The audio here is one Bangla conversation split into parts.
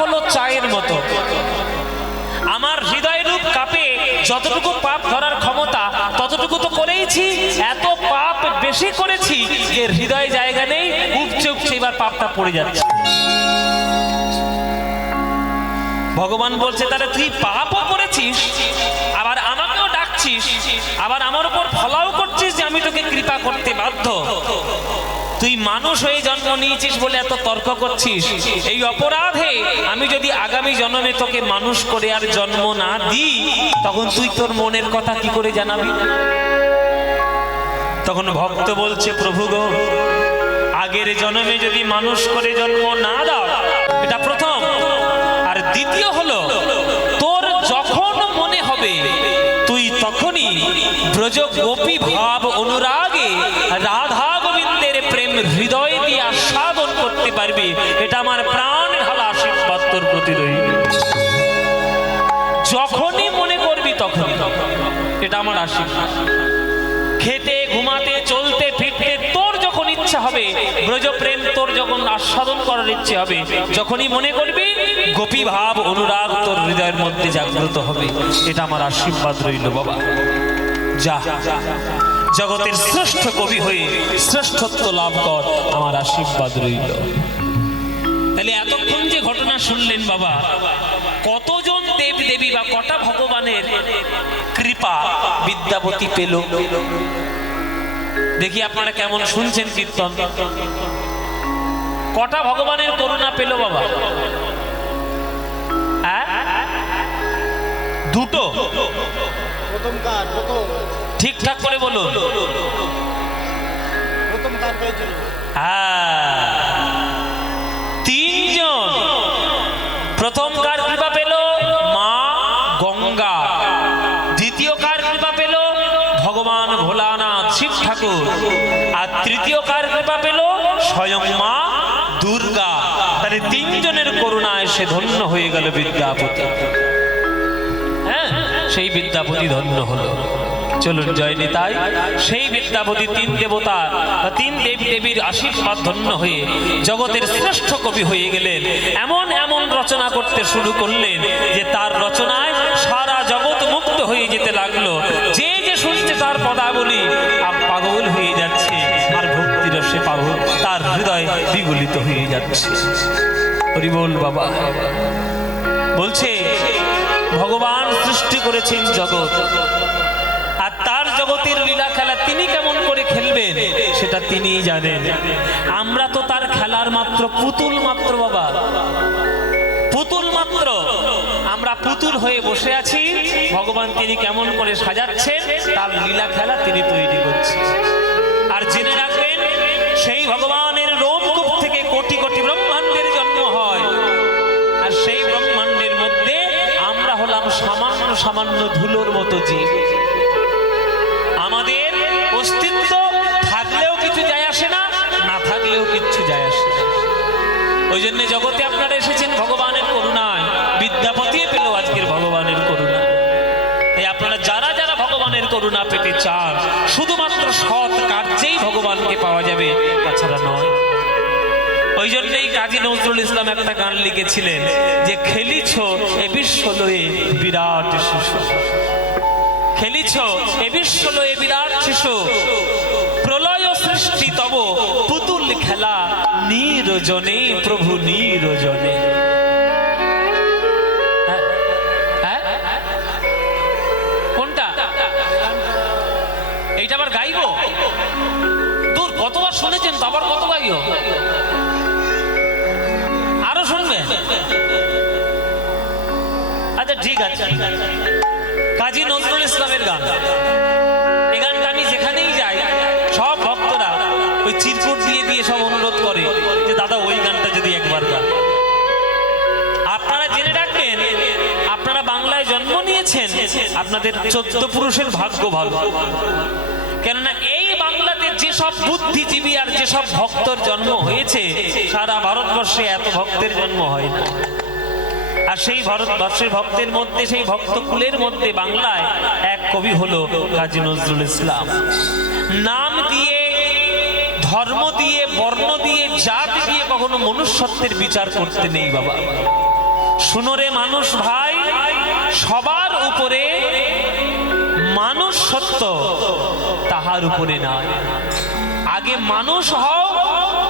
হলো চায়ের মতো, আমার হৃদয় রূপ কাপে যতটুকু পাপ ধরার ক্ষমতা ততটুকু তো করেইছি, এত পাপ বেশি করেছি যে হৃদয় জায়গা নেই, উপচে উপচে এবার পাপটা পড়ে যাচ্ছে। ভগবান বলছে তাহলে তুই পাপও করেছিস, আবার আমাকেও ডাকছিস, আবার আমার উপর ফলাও করছিস যে আমি তোকে কৃপা করতে বাধ্য। তুই মানুষ হয়ে জন্ম নিয়েছিস বলে এত তর্ক করছিস, এই অপরাধে আমি যদি আগামী জন্মে তোকে মানুষ করে আর জন্ম না দিই, তখন তুই তোর মনের কথা কি করে জানাবি? তখন ভক্ত বলছে, প্রভু গো, আগের জন্মে যদি মানুষ করে জন্ম না দাও, এটা প্রথম। আর দ্বিতীয় হলো, তোর যখন মনে হবে তুই তখনই ব্রজ গোপী ভাব অনুরাগে রাধা গোবিন্দের প্রেম হৃদয় দিয়ে আস্বাদন করতে পারবি, এটা আমার প্রাণ ঢালা আশীর্বাদ তোর প্রতি রইল। যখনই মনে করবি তখনই, এটা আমার আশীর্বাদ। খেতে ঘুমাতে চলতে ফিরতে তোর যখন ইচ্ছা হবে, ব্রজ প্রেম তোর যখন আস্বাদন করার ইচ্ছে হবে, যখনই মনে করবি গোপী ভাব অনুরাগ তোর হৃদয়ের মধ্যে জাগ্রত হবে, এটা আমার আশীর্বাদ রইল বাবা। যা জগতের শ্রেষ্ঠ কবি হয়ে শ্রেষ্ঠত্ব লাভ কর, আমার আশীর্বাদ রইল। তাহলে এতক্ষণ যে ঘটনা শুনলেন বাবা, কতজন দেব দেবী বা কটা ভগবানের কৃপা বিদ্যাপতি পেল? দেখি আপনারা কেমন শুনছেন কীর্তন। কটা ভগবানের করুণা পেল বাবা? দুটো। ঠিকঠাক করে বলুন। তিনজন। প্রথম কার কৃপা পেল? মা গঙ্গা। দ্বিতীয় কার কৃপা পেল? ভগবান ভোলানাথ শিব ঠাকুর। আর তৃতীয় কার কৃপা পেল? স্বয়ং মা দুর্গা। তাহলে তিনজনের করুণায় সে ধন্য হয়ে গেল বিদ্যাপতি। হ্যাঁ, সেই বিদ্যাপতি ধন্য হলো। চলুন জয় নিতাই। সেই বিদ্যাপতি তিন দেবতা তিন দেব দেবীর আশীর্বাদ ধন্য হয়ে জগতের শ্রেষ্ঠ কবি হয়ে গেলেন। এমন এমন রচনা করতে শুরু করলেন যে তার রচনায় সারা জগৎ মুক্ত হয়ে যেতে লাগলো। যে যে শুনছে তার পদাবলী পাগল হয়ে যাচ্ছে, আর ভক্তি রসে পাগল, তার হৃদয় বিগলিত হয়ে যাচ্ছে। হরি বল বাবা। বলছে ভগবান সৃষ্টি করেছেন জগৎ, আর তার জগতের লীলা খেলা তিনি কেমন করে খেলবেন সেটা তিনিই জানেন। আমরা তো তার খেলার মাত্র পুতুল মাত্র বাবা, পুতুল মাত্র। আমরা পুতুল হয়ে বসে আছি, ভগবান তিনি কেমন করে সাজাচ্ছেন, তার লীলা খেলা তিনি তৈরি করছেন। আর জেনে রাখবেন, সেই ভগবানের রোমকূপ থেকে কোটি কোটি ব্রহ্মাণ্ডের জন্ম হয়, আর সেই ব্রহ্মাণ্ডের মধ্যে আমরা হলাম সামান্য সামান্য ধুলোর মতো জীব। আমাদের অস্তিত্ব থাকলেও কিছু যায় আসে না, না থাকলেও কিচ্ছু যায় আসে না। ওই জন্য জগতে আপনারা এসেছেন ভগবানের করুণায়, বিদ্যাপতি পেল আজকের ভগবানের করুণা। এই আপনারা যারা যারা ভগবানের করুণা পেতে চান, শুধুমাত্র সৎ কার্যেই ভগবানকে পাওয়া যাবে, তাছাড়া নয়। ওই জন্যই কাজী নজরুল ইসলাম একটা গান লিখেছিলেন যে খেলিছ এ বিশ্ব লয়ে বিরাট শিশু, খেলিছ এ বিশ্ব লয়ে বিরাট শিশু, প্রলয় সৃষ্টি তব পুতুল খেলা নিরজনে প্রভু নিরজনে। কোনটা? এইটা আবার গাইবো? দূর, কতবার শুনেছেন তো, আবার কত গাইও? আরো শুনবেন? আচ্ছা ঠিক আছে। কাজী নজরুল ইসলামের গান, এই গানটা আমি যেখানেই যাই সব ভক্তরা ওই চিরকুট দিয়ে দিয়ে সব অনুরোধ করে যে দাদা ওই গানটা যদি একবার গান। আপনারা জেনে রাখবেন, আপনারা বাংলায় জন্ম নিয়েছেন, আপনাদের 14 পুরুষের ভাগ্য ভালো। কেননা এই বাংলাতে যেসব বুদ্ধিজীবী আর যেসব ভক্তর জন্ম হয়েছে, সারা ভারতবর্ষে এত ভক্তের জন্ম হয় না। আর সেই ভারতবর্ষের ভক্তের মধ্যে, সেই ভক্ত কুলের মধ্যে বাংলায় এক কবি হলো কাজী নজরুল ইসলাম। নাম দিয়ে, ধর্ম দিয়ে, বর্ণ দিয়ে, জাত দিয়ে কখনো মনুষ্যত্বের বিচার করতে নেই বাবা। শুনোরে মানুষ ভাই, সবার উপরে মানুষ সত্য, তাহার উপরে না। আগে মানুষ হও,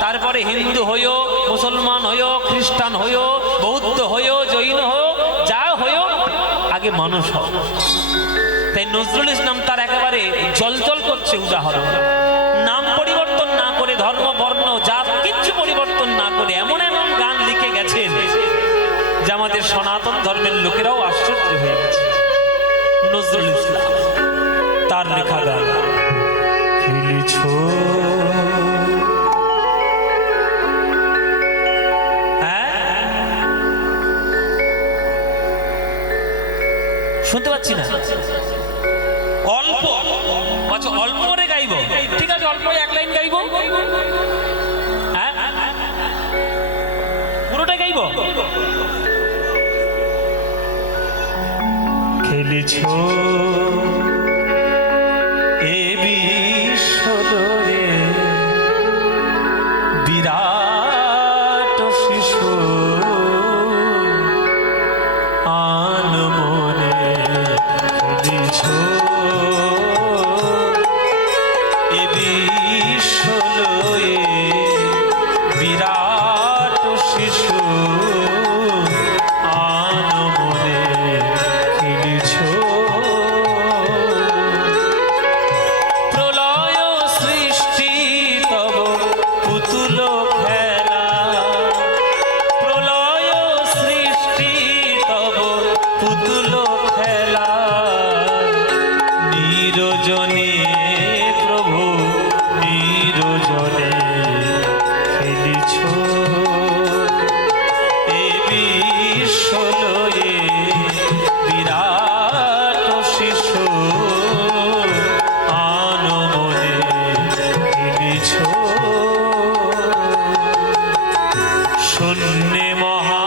তারপরে হিন্দু হইও, মুসলমান হইও, খ্রিস্টান হইও, বৌদ্ধ হইও, জৈন হইও, যা হইও, আগে মানুষ হও। তাই নজরুল ইসলাম তার একেবারে জলজল করছে উদাহরণ। নাম পরিবর্তন না করে, ধর্ম বর্ণ জাত কিচ্ছু পরিবর্তন না করে এমন এমন গান লিখে গেছেন যে আমাদের সনাতন ধর্মের লোকেরাও আশ্চর্য হয়ে গেছে। নজরুল ইসলাম তার লেখা গান খেলেছ শুনতে পাচ্ছি না, অল্প আচ্ছা অল্প করে গাইব, ঠিক আছে অল্প এক লাইন গাইব, হ্যাঁ পুরোটা গাইব। খেলেছ এ বিশ্বরে বিরাট শিশু আনমনে, খেলেছ এ বিশ্বরে বিরাট শিশু আনমনে, খেলেছ প্রলয় সৃষ্টি তব পুতুল খেলা, প্রলয় সৃষ্টি তব পুতুল খেলা, নিরজনে প্রভু নিরজনে, খেলেছ এ বিশ্বলয়ে বিরাট শিশু আনমনে, খেলেছ শূন্যে মহা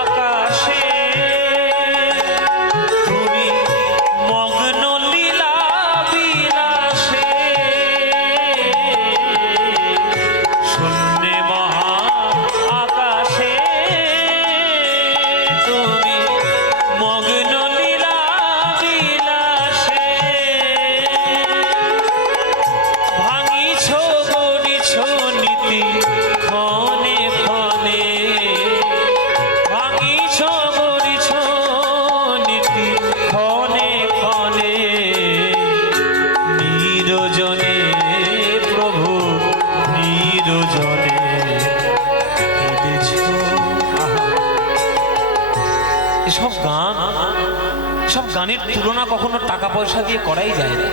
আকাশে তুমি মগ্ন লীলা বিলাসে, শূন্যে মহা আকাশে তুমি মগ্ন লীলা বিলাসে, ভাঙিছ গড়িছ নীতি ক্ষণে ক্ষণে, ভাঙিছ গড়িছ নীতি ক্ষণে ক্ষণে, নিরজনে প্রভু নিরজনে, খেলেছ। এসব গান, সব গানের তুলনা কখনো টাকা পয়সা দিয়ে করাই যায় না।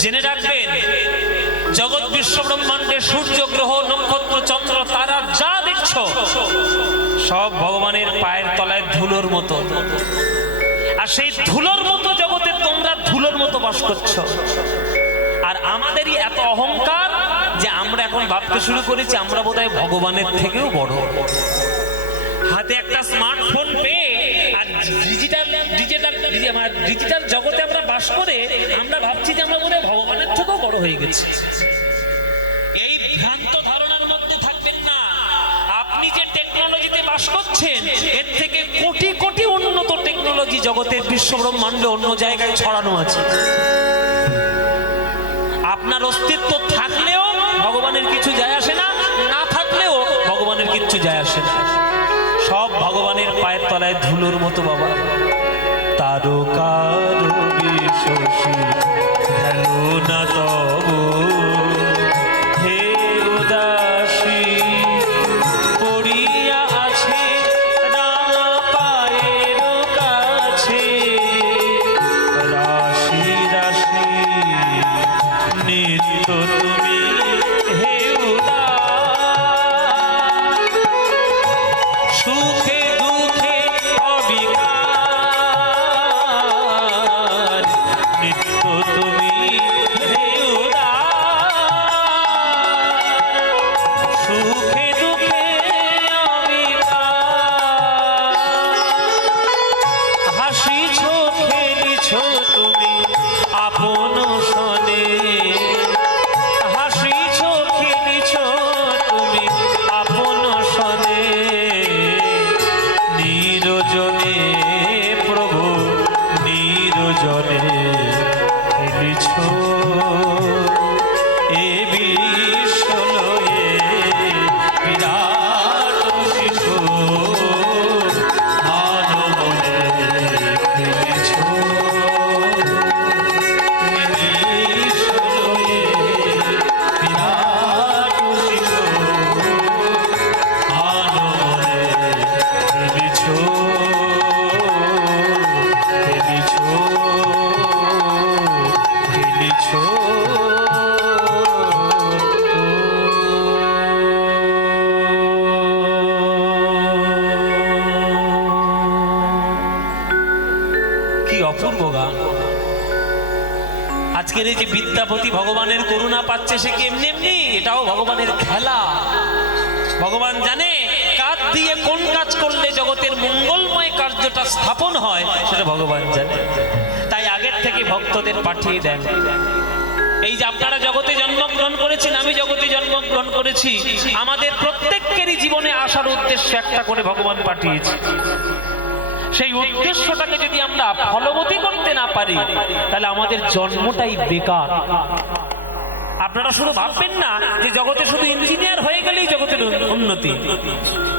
জেনে রাখবেন, জগৎ বিশ্ব ব্রহ্মাণ্ডে সূর্য গ্রহ নক্ষত্র চন্দ্র তারা যা দেখছো সব ভগবানের পায়ের তলায় ধুলোর মতো, আর সেই ধুলোর মতো জগতে তোমরা ধুলোর মতো বাস করছো। আর আমাদেরই এত অহংকার যে আমরা এখন ভাবতে শুরু করেছি আমরা বোধহয় ভগবানের থেকেও বড়। হাতে একটা স্মার্টফোন পেয়ে আর ডিজিটাল জগতে আমরা বাস করে আমরা ভাবছি যে আমরা বোধহয় ভগবানের থেকেও বড় হয়ে গেছি। এই ভ্রান্ত ধারণার মধ্যে থাকবেন না। আপনি যে টেকনোলজিতে বাস করছেন এর থেকে কোটি কোটি উন্নত টেকনোলজি জগতের বিশ্ব ব্রহ্মাণ্ডে অন্য জায়গায় ছড়ানো আছে। আপনার অস্তিত্ব থাকলেও ভগবানের কিছু যায় আসে না, না থাকলেও ভগবানের কিছু যায় আসে না। সব ভগবানের পায়ের তলায় ধুলোর মতো বাবা। তারকার বিশ্বসী হেলো না তবু হে উদাসী, পড়িয়া আছে রাঙা পায়ের কাছে, রাশি রাশি নিত্য তুমি হে উদাস, সুখে দুঃখে অবিকার, নিত্য তুমি হে উদাস, সুখে দুঃখে অবিকার, হাসিছ খেলিছ তুমি আপন সনে, হাসিছ খেলিছ তুমি আপন সনে, অপূর্ব গান। আজকের এই যে বিদ্যাপতি ভগবানের করুণা পাচ্ছে, সে কি এমনি এমনি? এটাও ভগবানের খেলা। ভগবান জানে কাজ দিয়ে কোন কাজ করলে জগতের মঙ্গলময় কার্যটা স্থাপন হয়, সেটা ভগবান জানে। তাই আগের থেকে ভক্তদের পাঠিয়ে দেন। এই যে আপনারা জগতে জন্মগ্রহণ করেছেন, আমি জগতে জন্মগ্রহণ করেছি, আমাদের প্রত্যেকেরই জীবনে আসার উদ্দেশ্য একটা করে ভগবান পাঠিয়েছে। সেই উদ্দেশ্যটাকে যদি আমরা ফলবতী করতে না পারি, তাহলে আমাদের জন্মটাই বেকার। আপনারা শুধু ভাববেন না যে জগতে শুধু ইঞ্জিনিয়ার হয়ে গেলেই জগতের উন্নতি।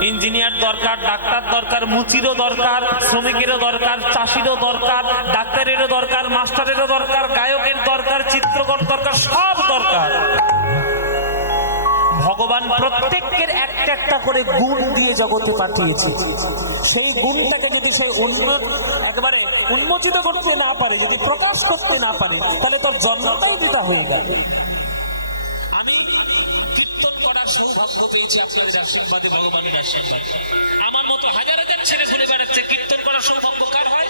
ইঞ্জিনিয়ার দরকার, ডাক্তার দরকার, মুচিরও দরকার, শ্রমিকেরও দরকার, চাষিরও দরকার, ডাক্তারেরও দরকার, মাস্টারেরও দরকার, গায়কের দরকার, চিত্রকর দরকার, সব দরকার। ভগবান প্রত্যেকের একটা একটা করে গুণ দিয়ে জগতে পাঠিয়েছে। সেই গুণটাকে যদি সে একেবারে উন্মোচিত করতে না পারে, যদি প্রকাশ করতে না পারে, তাহলে তোর জন্মটাই বৃথা হয়ে যাবে। আমি কীর্তন করার সৌভাগ্য পেয়েছি আপনাদের আশীর্বাদে, ভগবানের আশীর্বাদ। আমার মতো হাজার হাজার ছেলে ঘুরে বেড়াচ্ছে, কীর্তন করার সৌভাগ্য কার হয়?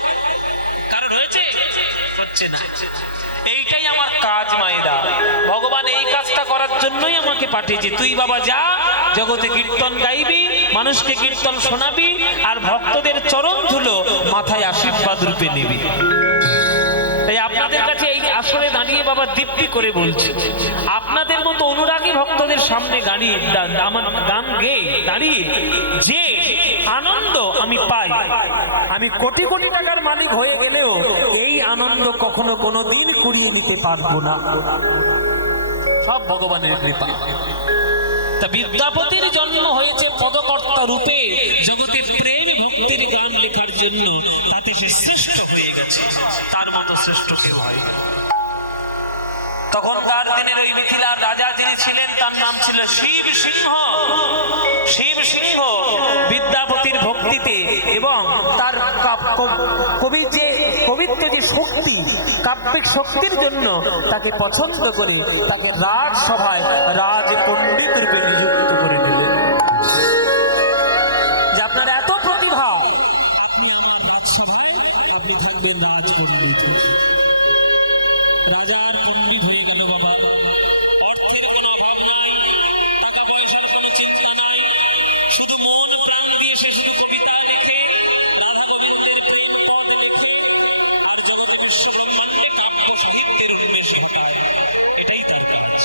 কারণ হয়েছে? হচ্ছে না। এইটাই আমার কাজ মায়েরা। ভগবান এই কাজটা করার জন্যই আমাকে পাঠিয়েছে। তুই বাবা যা, জগতে কীর্তন গাইবি, মানুষকে কীর্তন শোনাবি, আর ভক্তদের চরণ ধুলো মাথায় আশীর্বাদ রূপে নিবি। তাই আপনাদের কাছে এই আসরে দাঁড়িয়ে বাবা দীপ্তি করে বলছি, আপনাদের মতো অনুরাগী ভক্তদের সামনে দাঁড়িয়ে আমার গান গেয়ে দাঁড়িয়ে যে আনন্দ আমি পাই, আমি কোটি কোটি টাকার মালিক হয়ে গেলেও এই আনন্দ কখনো কোনো দিন কুড়িয়ে নিতে পারবো না। সব ভগবানের কৃপা। তা বিদ্যাপতির জন্ম হয়েছে পদকর্তা রূপে, জগতে প্রেম ভক্তির গান লেখার জন্য। তাতে সে শ্রেষ্ঠ হয়ে গেছে, তার মতো শ্রেষ্ঠ কেউ হয়। তখনকার দিনের ওই মিথিলার রাজা যিনি ছিলেন, তার নাম ছিল শিব সিংহ। শিব সিংহ বিদ্যাপতির ভক্তিতে এবং তার কবিত্ব যে শক্তি, কাব্যিক শক্তির জন্য তাকে পছন্দ করে তাকে রাজসভায় রাজ পণ্ডিত রূপে নিযুক্ত করে দিলেন। যে আপনার এত প্রতিভা, আপনি আমার রাজসভায় আপনি থাকবেন রাজ পণ্ডিত। রাজার পণ্ডিত হয়ে গেল বাবা। অর্থের কোনো অভাব নাই, টাকা পয়সার কোনো চিন্তা নাই, শুধু মন প্রাণ দিয়ে সে শুধু কবিতা লেখে, রাধা গোবিন্দের প্রেম পদ লেখে, আর জগতে বিশ্ব ব্রহ্মাণ্ডে কাব্য সাহিত্যের উপরে শিক্ষা। এটাই তার কাজ।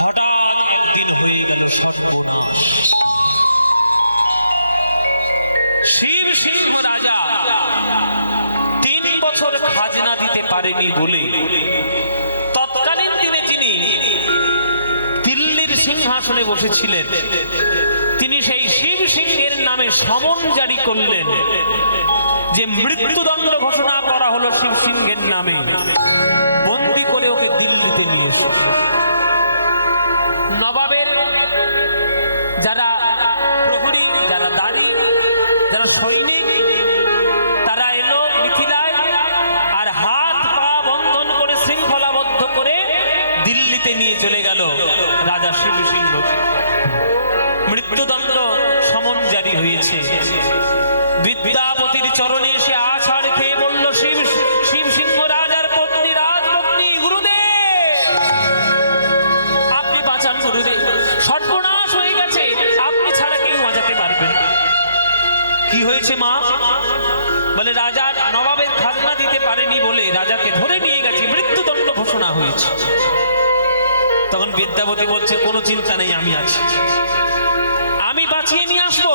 হঠাৎ একদিন হয়ে গেল সর্বনাশ। শিব সিংহ রাজা 3 বছর খাজনা দিতে পারেনি বলে তৎকালীন দিনে তিনি দিল্লির সিংহাসনে বসেছিলেন। তিনি সেই শিব সিংহের নামে সমন জারি করলেন যে মৃত্যুদণ্ড ঘোষণা করা হলো শিব সিংহের নামে। বন্দি করে ওকে দিল্লিতে নিয়েছে। নবাবের যারা প্রহরী, যারা দাঁড়ি, যারা সৈনিক, তারা এলো মিথিলায়, আর হাত পা বন্ধন করে শৃঙ্খলাবদ্ধ করে দিল্লিতে নিয়ে চলে গেল রাজা শিব সিংহকে। মৃত্যুদণ্ড সমন জারি হয়েছে। বিদ্যাপতির চরণে এসে আছাড় খেয়ে বলল, শিব সিংহ রাজার পত্নী, রাজপত্নী, গুরুদেব আপনি বাঁচান গুরুদেব, সর্বনাশ হয়ে গেছে, আপনি ছাড়া কেউ বাঁচাতে পারবেন না। কি হয়েছে মা? বলে রাজার নবাবের খাজনা দিতে পারেনি বলে রাজাকে ধরে নিয়ে গেছে, মৃত্যুদণ্ড ঘোষণা হয়েছে। তখন বিদ্যাপতি বলছে, কোনো চিন্তা নেই, আমি আছি, আমি বাঁচিয়ে নিয়ে আসবো।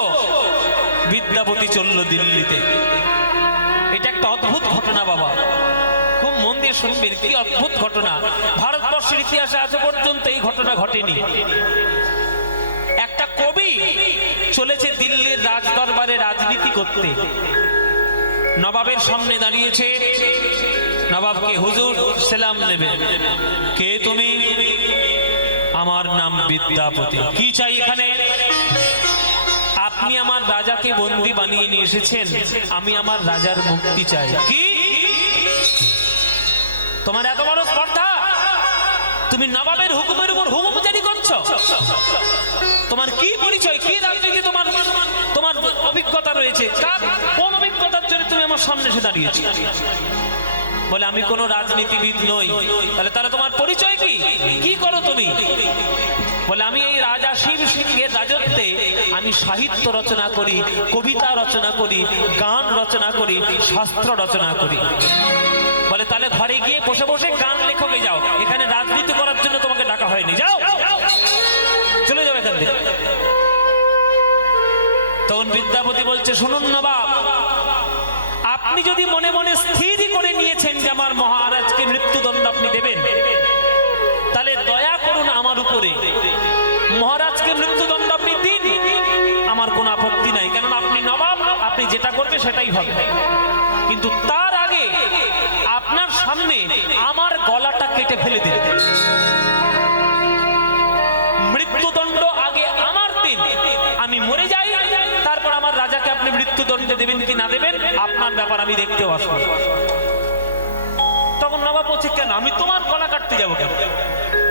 বিদ্যাপতি চলল দিল্লিতে। এটা একটা অদ্ভুত ঘটনা বাবা, খুব মন দিয়ে শুনবেন, কি অদ্ভুত ঘটনা। ভারতবর্ষের ইতিহাসে আজ পর্যন্ত এই ঘটনা ঘটেনি। একটা কবি চলেছে দিল্লির রাজ দরবারে রাজনীতি করতে। নবাবের সামনে দাঁড়িয়েছে, নবাবকে হুজুর সালাম নেবে। কে তুমি? আমার নাম বিদ্যাপতি। কি চাই এখানে? আপনি আমার রাজাকে বন্দী বানিয়ে নিয়ে এসেছেন, আমি আমার রাজার মুক্তি চাই। কি তোমার এত বড় স্পর্ধা? তুমি নবাবের হুকুমের উপর হুকুম জারি করছো? তোমার কি পরিচয়, কি রাজনীতি, তোমার অভিজ্ঞতা রয়েছে? কোন অভিজ্ঞতার জন্য তুমি আমার তোমার সামনে এসে দাঁড়িয়েছি। বলে আমি কোনো রাজনীতিবিদ নই। তাহলে তোমার পরিচয় কি, কি করো তুমি? বলে আমি এই রাজা শিব সিংহের রাজত্বে আমি সাহিত্য রচনা করি, কবিতা রচনা করি, গান রচনা করি, শাস্ত্র রচনা করি। বলে তাহলে ঘরে গিয়ে বসে বসে গান লেখকে যাও, এখানে রাজনীতি করার জন্য তোমাকে ডাকা হয়নি, যাও চলে যাও এখান থেকে। তখন বিদ্যাপতি বলছে, শুনুন নবাব, আপনি যদি মনে মনে স্থির করে নিয়েছেন যে আমার মহারাজকে মৃত্যুদণ্ড আপনি দেবেন, তাহলে দয়া করুন আমার উপরে, মহারাজকে মৃত্যুদণ্ড আপনি দিন, আমার কোনো আপত্তি নাই, কারণ আপনি নবাব, আপনি যেটা করবে সেটাই হবে। কিন্তু তার আগে আপনার সামনে আমার গলাটা কেটে ফেলে দিন, মৃত্যুদণ্ড আগে আমার দিন, আমি মরে যাই, তারপর আমার রাজাকে আপনি মৃত্যুদণ্ড দেবেন কি না দেবেন আপনার ব্যাপার, আমি দেখতেও আসবো। তখন নবাব বলছে, কেন আমি তোমার গলা কাটতে যাবো কেন?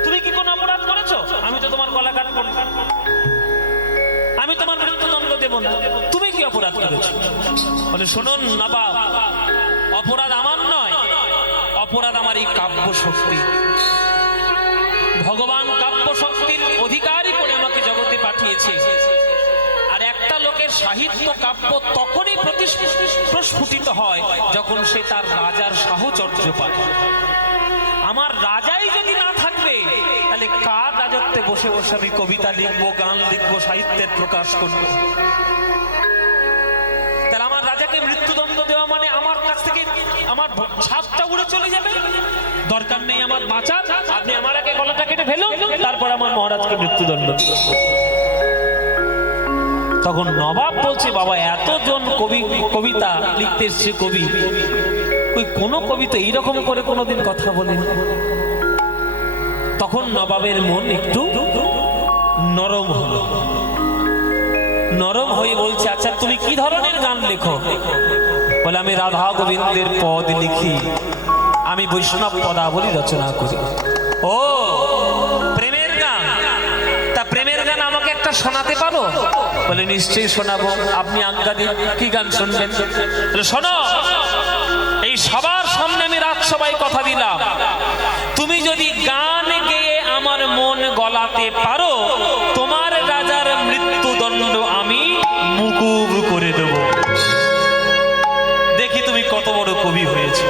তুমি কি কোনো অপরাধ করেছো? আমি তো তোমার গলা কাটবো না, আমি তোমার মৃত্যুদণ্ড দেব না, তুমি কি অপরাধ করেছো? বলে শুনুন নবাব, অপরাধ আমার নয়, অপরাধ আমার এই কাব্য শক্তি। ভগবান কাব্য শক্তির অধিকারী করে আমাকে জগতে পাঠিয়েছে। আর একটা লোকের সাহিত্য কাব্য তখনই প্রস্ফুটিত হয় যখন সে তার রাজার সাহচর্য পায়। আমার রাজাই যদি না থাকবে, তাহলে কার রাজত্বে বসে বসে আমি কবিতা লিখবো, গান লিখবো, সাহিত্যের প্রকাশ করবো? তাহলে আমার রাজাকে মৃত্যুদণ্ড দেওয়া মানে আমার কাছ থেকে আমার ছাদটা উড়ে চলে যাবে। দরকার নেই আমার বাঁচার, আপনি আমার আগে গলাটা কেটে ফেলুন, তারপর আমার মহারাজকে মৃত্যুদণ্ড। তখন নবাব বলছে, বাবা এতজন কবিতা লিখতে এসছে কবি, ওই কোন কবি তো এইরকম করে কোনোদিন কথা বলেন। তখন নবাবের মন একটু নরম হলো, নরম হয়ে বলছে, আচ্ছা তুমি কি ধরনের গান লেখো? বলে আমি রাধা গোবিন্দের পদ লিখি, আমি বৈষ্ণব পদাবলী রচনা করি। ও প্রেমের গান, তা প্রেমের গান আমাকে একটা শোনাতে পারো? বলে নিশ্চয়ই শোনাবো, আপনি আজ্ঞা দিন, কি গান শুনবেন? শোনো, এই সবার সামনে আমি রাজসভায় কথা দিলাম, তুমি যদি গান গেয়ে আমার মন গলাতে পারো, তোমার রাজার মৃত্যুদণ্ড আমি মুকুব করে দেব। দেখি তুমি কত বড় কবি হয়েছে।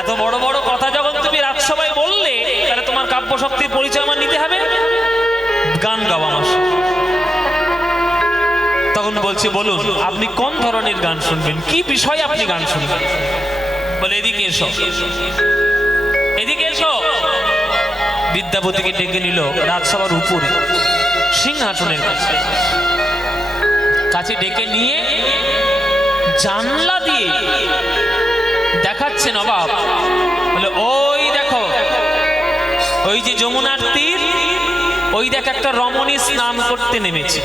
এত বড় বড় কথা যখন তুমি রাজসভায় বললে, তাহলে তোমার কাব্য শক্তির পরিচয় আমার নিতে হবে, গান গাও আমার। তখন বলছে, বলুন আপনি কোন ধরনের গান শুনবেন, কি বিষয়ে আপনি গান শুনবেন? বলে এদিকে এসো, এদিকে এসো। বিদ্যাপতিকে ডেকে নিল রাজসভার উপরে সিংহাসনের কাছে ডেকে নিয়ে জানলা দিয়ে দেখাচ্ছে নবাব। বলে ওই দেখো, ওই যে যমুনার তীর, ওই দেখ একটা রমণী স্নান করতে নেমেছে।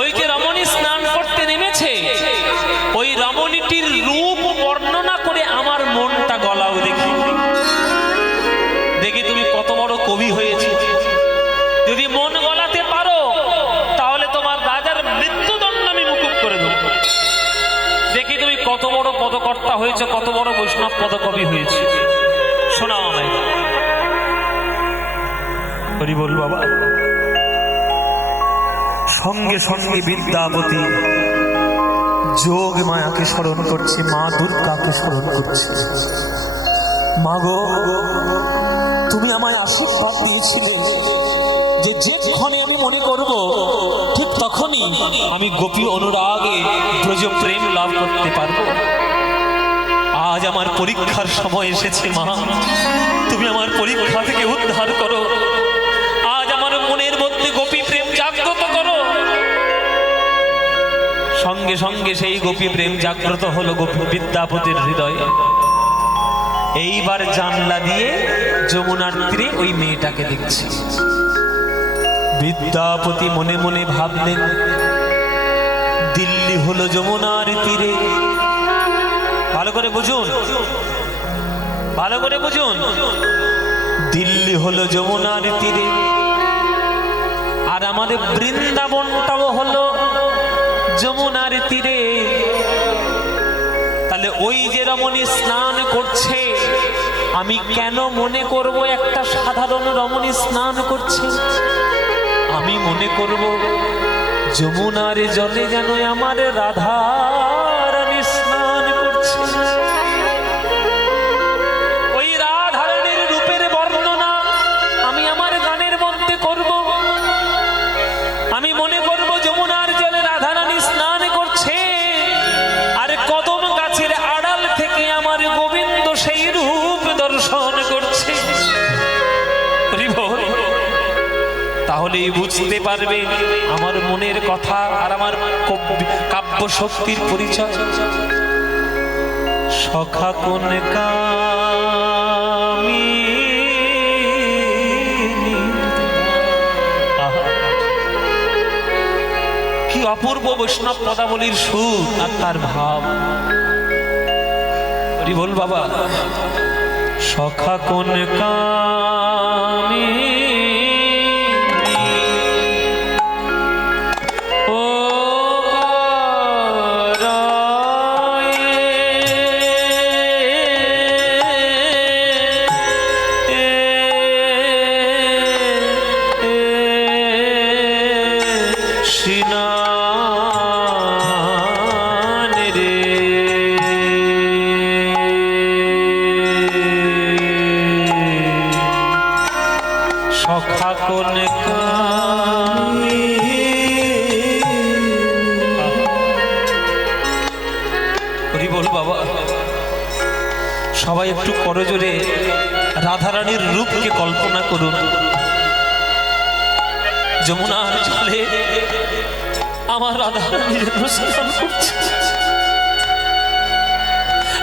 ওই যে রমণী স্নান করতে নেমেছে, ওই রমণীটির রূপ বর্ণনা করে আমার মনটা গলাও। দেখি দেখি তুমি কত বড় কবি হয়েছে। যদি মন গলাতে পারো, তাহলে তোমার রাজার মৃত্যুদণ্ড আমি মুকুব করে দেব। দেখি তুমি কত বড় পদকর্তা হয়েছে, কত বড় বৈষ্ণব পদকবি হয়েছে, শোনাও আমায়। হরি বল বাবা। সঙ্গে সঙ্গে বিদ্যাপতি যোগ মায়াকে স্মরণ করছে, মা দুর্গাকে স্মরণ করছে। মা গো, তুমি আমায় আশীর্বাদ দিয়েছিলে যে যেক্ষণে আমি মনে করব ঠিক তখনই আমি গোপী অনুরাগে ব্রজ প্রেম লাভ করতে পারবো। আজ আমার পরীক্ষার সময় এসেছে মা, তুমি আমার পরীক্ষা থেকে উদ্ধার করো। আজ আমার মনের মধ্যে গোপী প্রেম জাগ্রত করো। সঙ্গে সঙ্গে সেই গোপী প্রেম জাগ্রত হলো বিদ্যাপতির হৃদয়ে। এইবার জানলা দিয়ে যমুনার তীরে ওই মেয়েটাকে দেখছি। বিদ্যাপতি মনে মনে ভাবলেন, দিল্লি হলো যমুনার তীরে। ভালো করে বুঝুন, ভালো করে বুঝুন, দিল্লি হলো যমুনার তীরে, আর আমাদের বৃন্দাবনটাও হলো যমুনার তীরে। ওই যে রমণী স্নান করছে, আমি কেন মনে করব একটা সাধারণ রমণী স্নান করছে? আমি মনে করব যমুনার জলে যেন আমার রাধা রানী স্নান করছে। ওই রাধা রানীর রূপের বর্ণনা আমি আমার গানের মধ্যে করব। আমি মনে করব যমুনার জলে রাধা রানী স্নান করছে, আর কদম গাছের আড়াল থেকে আমার গোবিন্দ সেই রূপ দর্শন করছে। তাহলেই বুঝতে পারবে আমার মনের কথা আর আমার কাব্য শক্তির পরিচয়। সখা কোন কি অপূর্ব বৈষ্ণব পদাবলীর সুর আর তার ভাব। বল বাবা, সখা কোন কামি সবাই একটু করজোরে রাধারানীর রূপকে কল্পনা করুন। যমুনার জলে আমার রাধারানী স্নান করছে,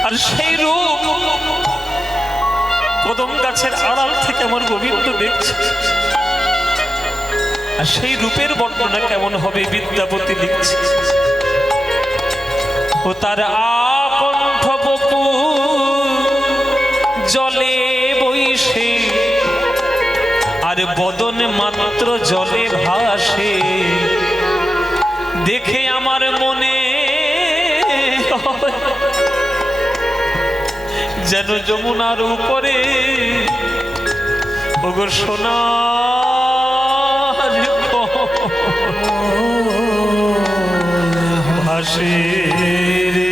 আর সেই রূপ কদম গাছের আড়াল থেকে আমার গোবিন্দ দেখছে। আর সেই রূপের বর্ণনা কেমন হবে বিদ্যাপতি লিখছে। ও তার আকণ্ঠ বপু জলে বইসে, আর বদন মাত্র জলে ভাসে, দেখে আমার মনে যেন যমুনার উপরে ওগো সোনার ভাসে রে।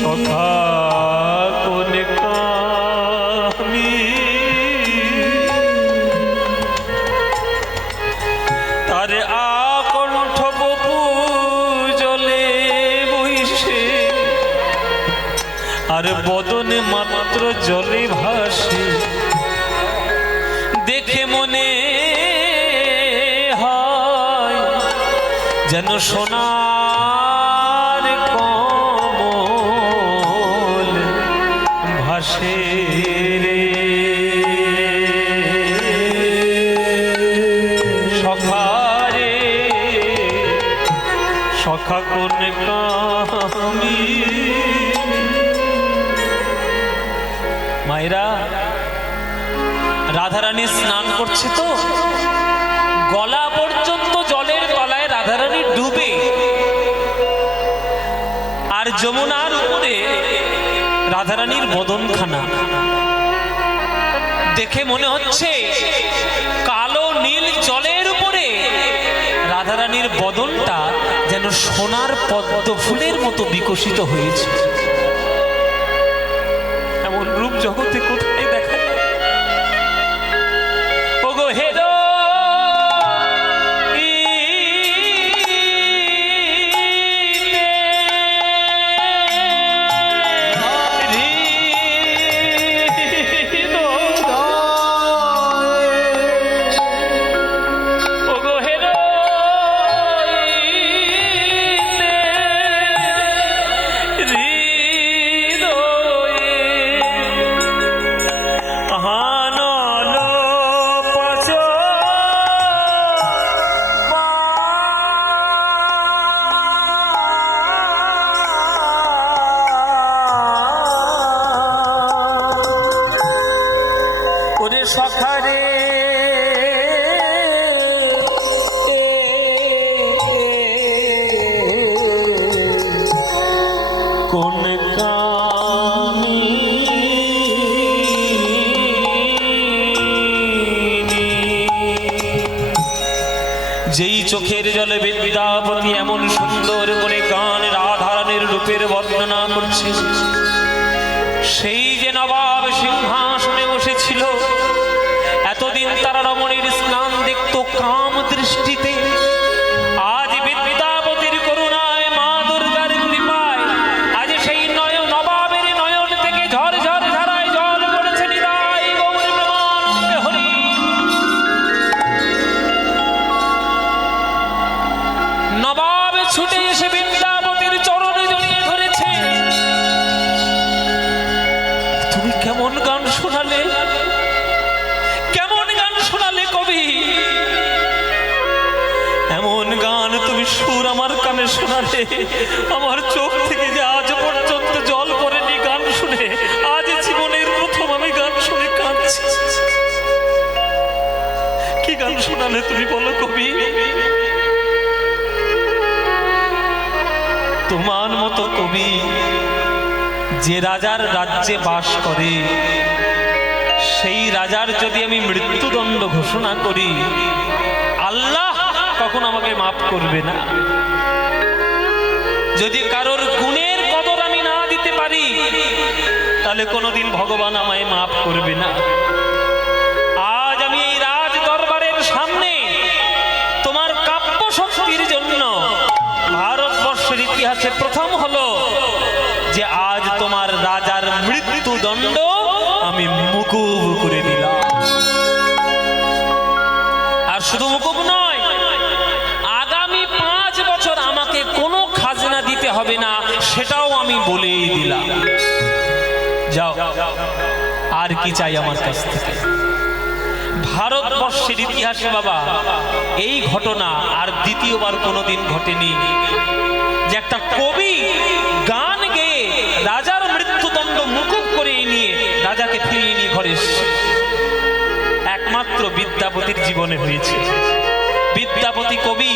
সখা কোন কামি, তার আকণ্ঠ বপু জলে বইসে, আর বদনে মাত্র জলে ভাসে, দেখে মনে হয় যেন সোনার কমল ভাসে রে। সখা রে সখা কোন কামি। মায়েরা, রাধারানী স্নান করছে তো গলা পর্যন্ত জলের তলায় রাধারানী ডুবে, আর যমুনার উপরে রাধারানীর বদনখানা দেখে মনে হচ্ছে কালো নীল জলের উপরে রাধারানীর বদনটা যেন সোনার পদ্ম ফুলের মতো বিকশিত হয়েছে। এমন রূপ জগতে কোথায় দেখা যায়? ওগো হেরো সখারে কোন যেই চোখের জলে বিদ্যাপতি এমন সুন্দর করে গান রাধারানীর রূপের বর্ণনা করছে, সেই যে নবাব সিংহাসনে বসেছিল, এতদিন তারা রমণীর স্নান দেখত কাম দৃষ্টিতে, আজ বিদ্যাপতির করুণায় মা দুর্গার কৃপায় আজ সেই নবাবের নয়ন থেকে ঝড় ঝড় ধারায় জল পড়েছে। নিতাই গৌর প্রেমানন্দে হরি। নবাব ছুটে এসে বিদ্যাপতির চরণে জড়িয়ে ধরেছে। তুমি কেমন গান শোনালে, কেমন গান শোনালে কবি, এমন গান তুমি সুর আমার কানে শোনালে, আমার চোখ থেকে যে আজ পর্যন্ত জল পড়েনি গান শুনে, আজ জীবনের প্রথম আমি গান শুনে কাঁদছি। কি গান শোনালে তুমি বলো কবি? তোমার মতো কবি যে রাজার রাজ্যে বাস করে, সেই রাজার যদি আমি মৃত্যুদণ্ড ঘোষণা করি, আল্লাহ কখন আমাকে মাফ করবে না। যদি কারোর গুণের কদর আমি না দিতে পারি, তাহলে কোনোদিন ভগবান আমায় মাফ করবে না। আজ আমি এই রাজ দরবারের সামনে তোমার কাব্য শক্তির জন্য ভারতবর্ষের ইতিহাসে প্রথম হলো যে আজ তোমার রাজার মৃত্যুদণ্ড আমি মুকুব করে দিলাম। আর শুধু মুকুব নয়, আগামী 5 বছর আমাকে কোনো খাজনা দিতে হবে না, সেটাও আমি বলেই দিলাম। যাও, আর কি চাই আমার কাছ থেকে? ভারতবর্ষের ইতিহাসে বাবা এই ঘটনা আর দ্বিতীয়বার কোনোদিন ঘটেনি যে একটা কবি গান গেয়ে রাজার মৃত্যুদণ্ড মুকুব করে নিয়ে রাজাকে ফিরিয়ে নিয়ে ঘরে এসেছে। একমাত্র বিদ্যাপতির জীবনে হয়েছে। বিদ্যাপতি কবি,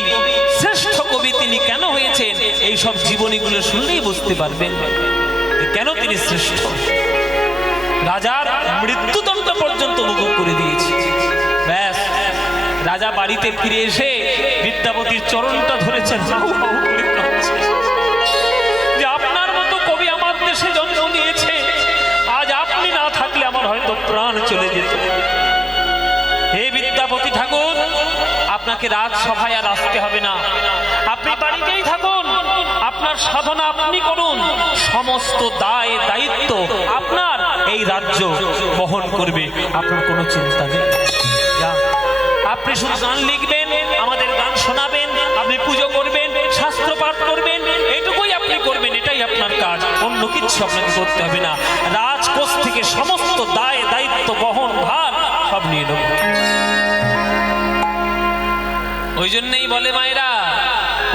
শ্রেষ্ঠ কবি তিনি কেন হয়েছেন, এই সব জীবনীগুলো শুনলেই বুঝতে পারবেন কেন তিনি শ্রেষ্ঠ। রাজার মৃত্যুদণ্ড পর্যন্ত মুকুব করে দিয়েছে। ব্যাস, রাজা বাড়িতে ফিরে এসে বিদ্যাপতির চরণটা ধরেছেন, যে আপনার মতো কবি আমার দেশে জন্ম নিয়েছে, আজ আপনি না থাকলে আমার হয়তো প্রাণ চলে যেত। হে বিদ্যাপতি ঠাকুর, আপনাকে রাজসভায় আর আসতে হবে না, আপনি বাড়িতেই থাকুন, আপনার সাধনা আপনি করুন, সমস্ত দায় দায়িত্ব আপনার এই রাজ্য বহন করবে, আপনার কোনো চিন্তা নেই। আপনি শুধু গান লিখবেন, আমাদের গান শোনাবেন, আপনি পুজো করবেন, শাস্ত্র পাঠ করবেন, এটুকুই আপনি করবেন, এটাই আপনার কাজ, অন্য কিছু আপনাকে করতে হবে না। রাজকোষ থেকে সমস্ত দায় দায়িত্ব বহন ভার সব নিয়ে নেব। ওই জন্যই বলে মায়েরা,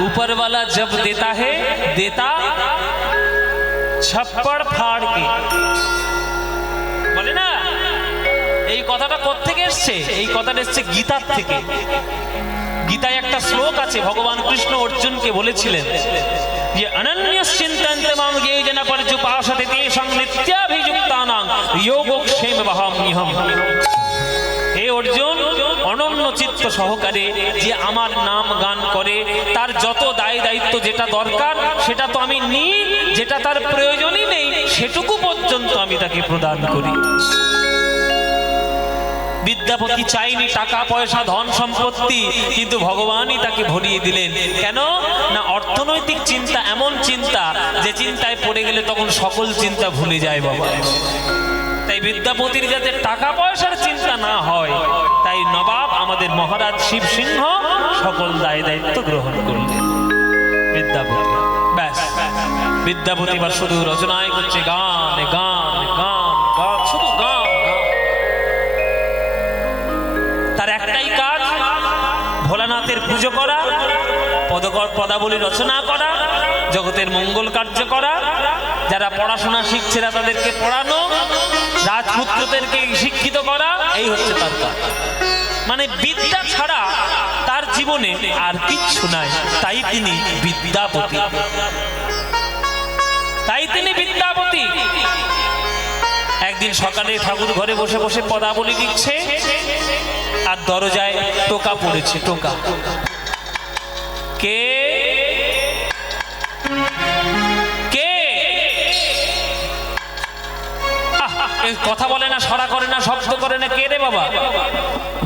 উপরওয়ালা জব দেতা হে দেতা ছপ্পড় ফাড় কে, বলে না। এই কথাটা কোত্থেকে এসছে? এই কথাটা এসছে গীতার থেকে। গীতায় একটা শ্লোক আছে, ভগবান কৃষ্ণ অর্জুনকে বলেছিলেন যে অনন্যশ্চিন্তন্তে মাম জ্ঞেয় জন পর্যুপাসতে তেষাং নিত্যাভিযুক্তানাং যোগক্ষেম বহাম্যহম। হে অর্জুন, অনন্য চিত্ত সহকারে যে আমার নাম গান করে, তার যত দায় দায়িত্ব যেটা দরকার সেটা তো আমি নিই, যেটা তার প্রয়োজনই নেই সেটুকু পর্যন্ত আমি তাকে প্রদান করি। বিদ্যাপতি চাইনি টাকা পয়সা ধন সম্পত্তি, কিন্তু ভগবানই তাকে ভরিয়ে দিলেন। কেন না, অর্থনৈতিক চিন্তা এমন চিন্তা যে চিন্তায় পড়ে গেলে তখন সকল চিন্তা ভুলে যায় বাবা। তাই বিদ্যাপতির যাতে টাকা পয়সার চিন্তা না হয়, তাই নবাব আমাদের মহারাজ শিব সিংহ সকল দায় দায়িত্ব গ্রহণ করলেন। বিদ্যাপতি ব্যাস, বিদ্যাপতি বা শুধু রচনায় করছে গান গান গান গান, শুধু গান। তার একটাই কাজ, ভোলানাথের পুজো করা, পদাবলী রচনা করা, জগতের মঙ্গল কার্য করা, যারা পড়াশোনা শিখছে না তাদেরকে পড়ানো, রাজপুত্রদেরকে শিক্ষিত করা, এই হচ্ছে তার কাজ। মানে বিদ্যা ছাড়া তার জীবনে আর কিচ্ছু নাই, তাই তিনি বিদ্যাপতি। একদিন সকালে ঠাকুর ঘরে বসে বসে পদাবলী দিচ্ছে, আর দরজায় টোকা পড়েছে। টোকা কে? কথা বলে না, সাড়া করে না, শব্দ করে না, কে রে বাবা?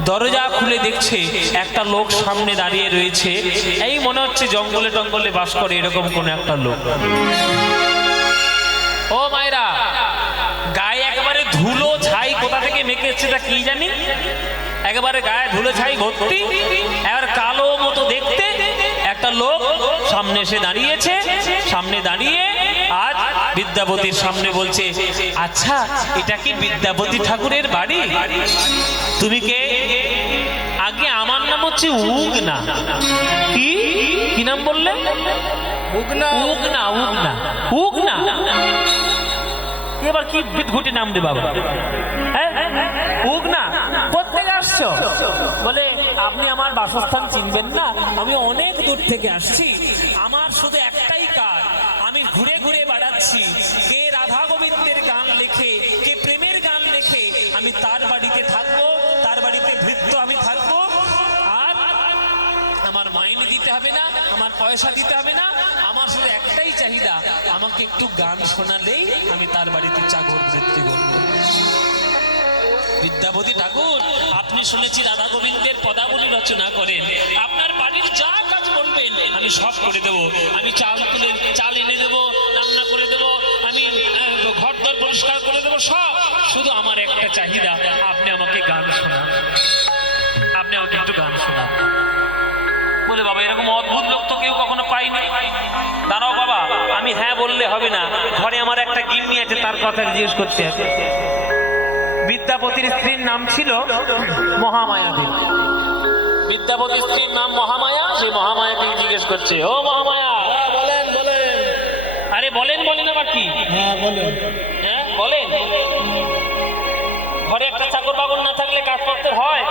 দরজা খুলে দেখছে একটা লোক সামনে দাঁড়িয়ে রয়েছে। এই মনে হচ্ছে জঙ্গলে টঙ্গলে বাস করে এরকম কোন একটা লোক। ও মায়েরা, গায়ে একেবারে ধুলো ছাই কোথা থেকে মেখে এসছে তা কি জানি, একেবারে গায়ে ধুলো ছাই ভর্তি, এবার কালো মতো দেখতে একটা লোক সামনে এসে দাঁড়িয়েছে। সামনে দাঁড়িয়ে আজ বিদ্যাপতির সামনে বলছে, আচ্ছা এটা কি বিদ্যাপতি ঠাকুরের বাড়ি? তুমি কে? আগে আমার নাম হচ্ছে উগনা। কি কি নাম বললে? উগনা। উগনা উগনা উগনা। এবার কি বিদঘুটি নাম রে বাবা? উগনা, কোত্থেকে আসছো? বলে আপনি আমার বাসস্থান চিনবেন না, আমি অনেক দূর থেকে আসছি। আমার শুধু একটাই কাজ, আমি ঘুরে ঘুরে বেড়াচ্ছি। কে রাধা গোবিন্দের গান লেখে, কে প্রেমের গান লেখে, আমি তার বাড়িতে থাকবো, তার বাড়িতে ভৃত্য আমি থাকবো। আর আমার মাইনে দিতে হবে না, আমার পয়সা দিতে হবে না, আমার শুধু একটাই চাহিদা, আমাকে একটু গান শোনালেই আমি তার বাড়িতে চাকর বৃত্তি করবো। বিদ্যাপতি ঠাকুর, আপনি শুনেছি রাধা গোবিন্দের পদাবলী রচনা করেন, আপনার বাড়ির যা কাজ বলবেন আমি সব করে দেবো। আমি চাল এনে দেবো, রান্না করে দেবো, আমি ঘরদর পরিষ্কার করে দেবো, সব। শুধু আমার একটা চাহিদা, আপনি আমাকে গান শোনান, আপনি আমাকে একটু গান শোনান। বলে বাবা এরকম অদ্ভুত লোক তো কেউ কখনো পাইনি। দাঁড়াও বাবা, আমি হ্যাঁ বললে হবে না, ঘরে আমার একটা গিন্নি আছে, তার কথা জিজ্ঞেস করতে হবে। বিদ্যাপতির স্ত্রীর নাম ছিল মহামায়া দেবী। বিদ্যাপতির স্ত্রীর নাম মহামায়া। সেই মহামায়াকে জিজ্ঞেস করছে, ও মহামায়া। বলেন বলেন। আরে বলেন বলেন আবার কি? হ্যাঁ বলেন। হ্যাঁ বলেন। ঘরে একটা চাকর বাকর না থাকলে কাজ করতে হয়?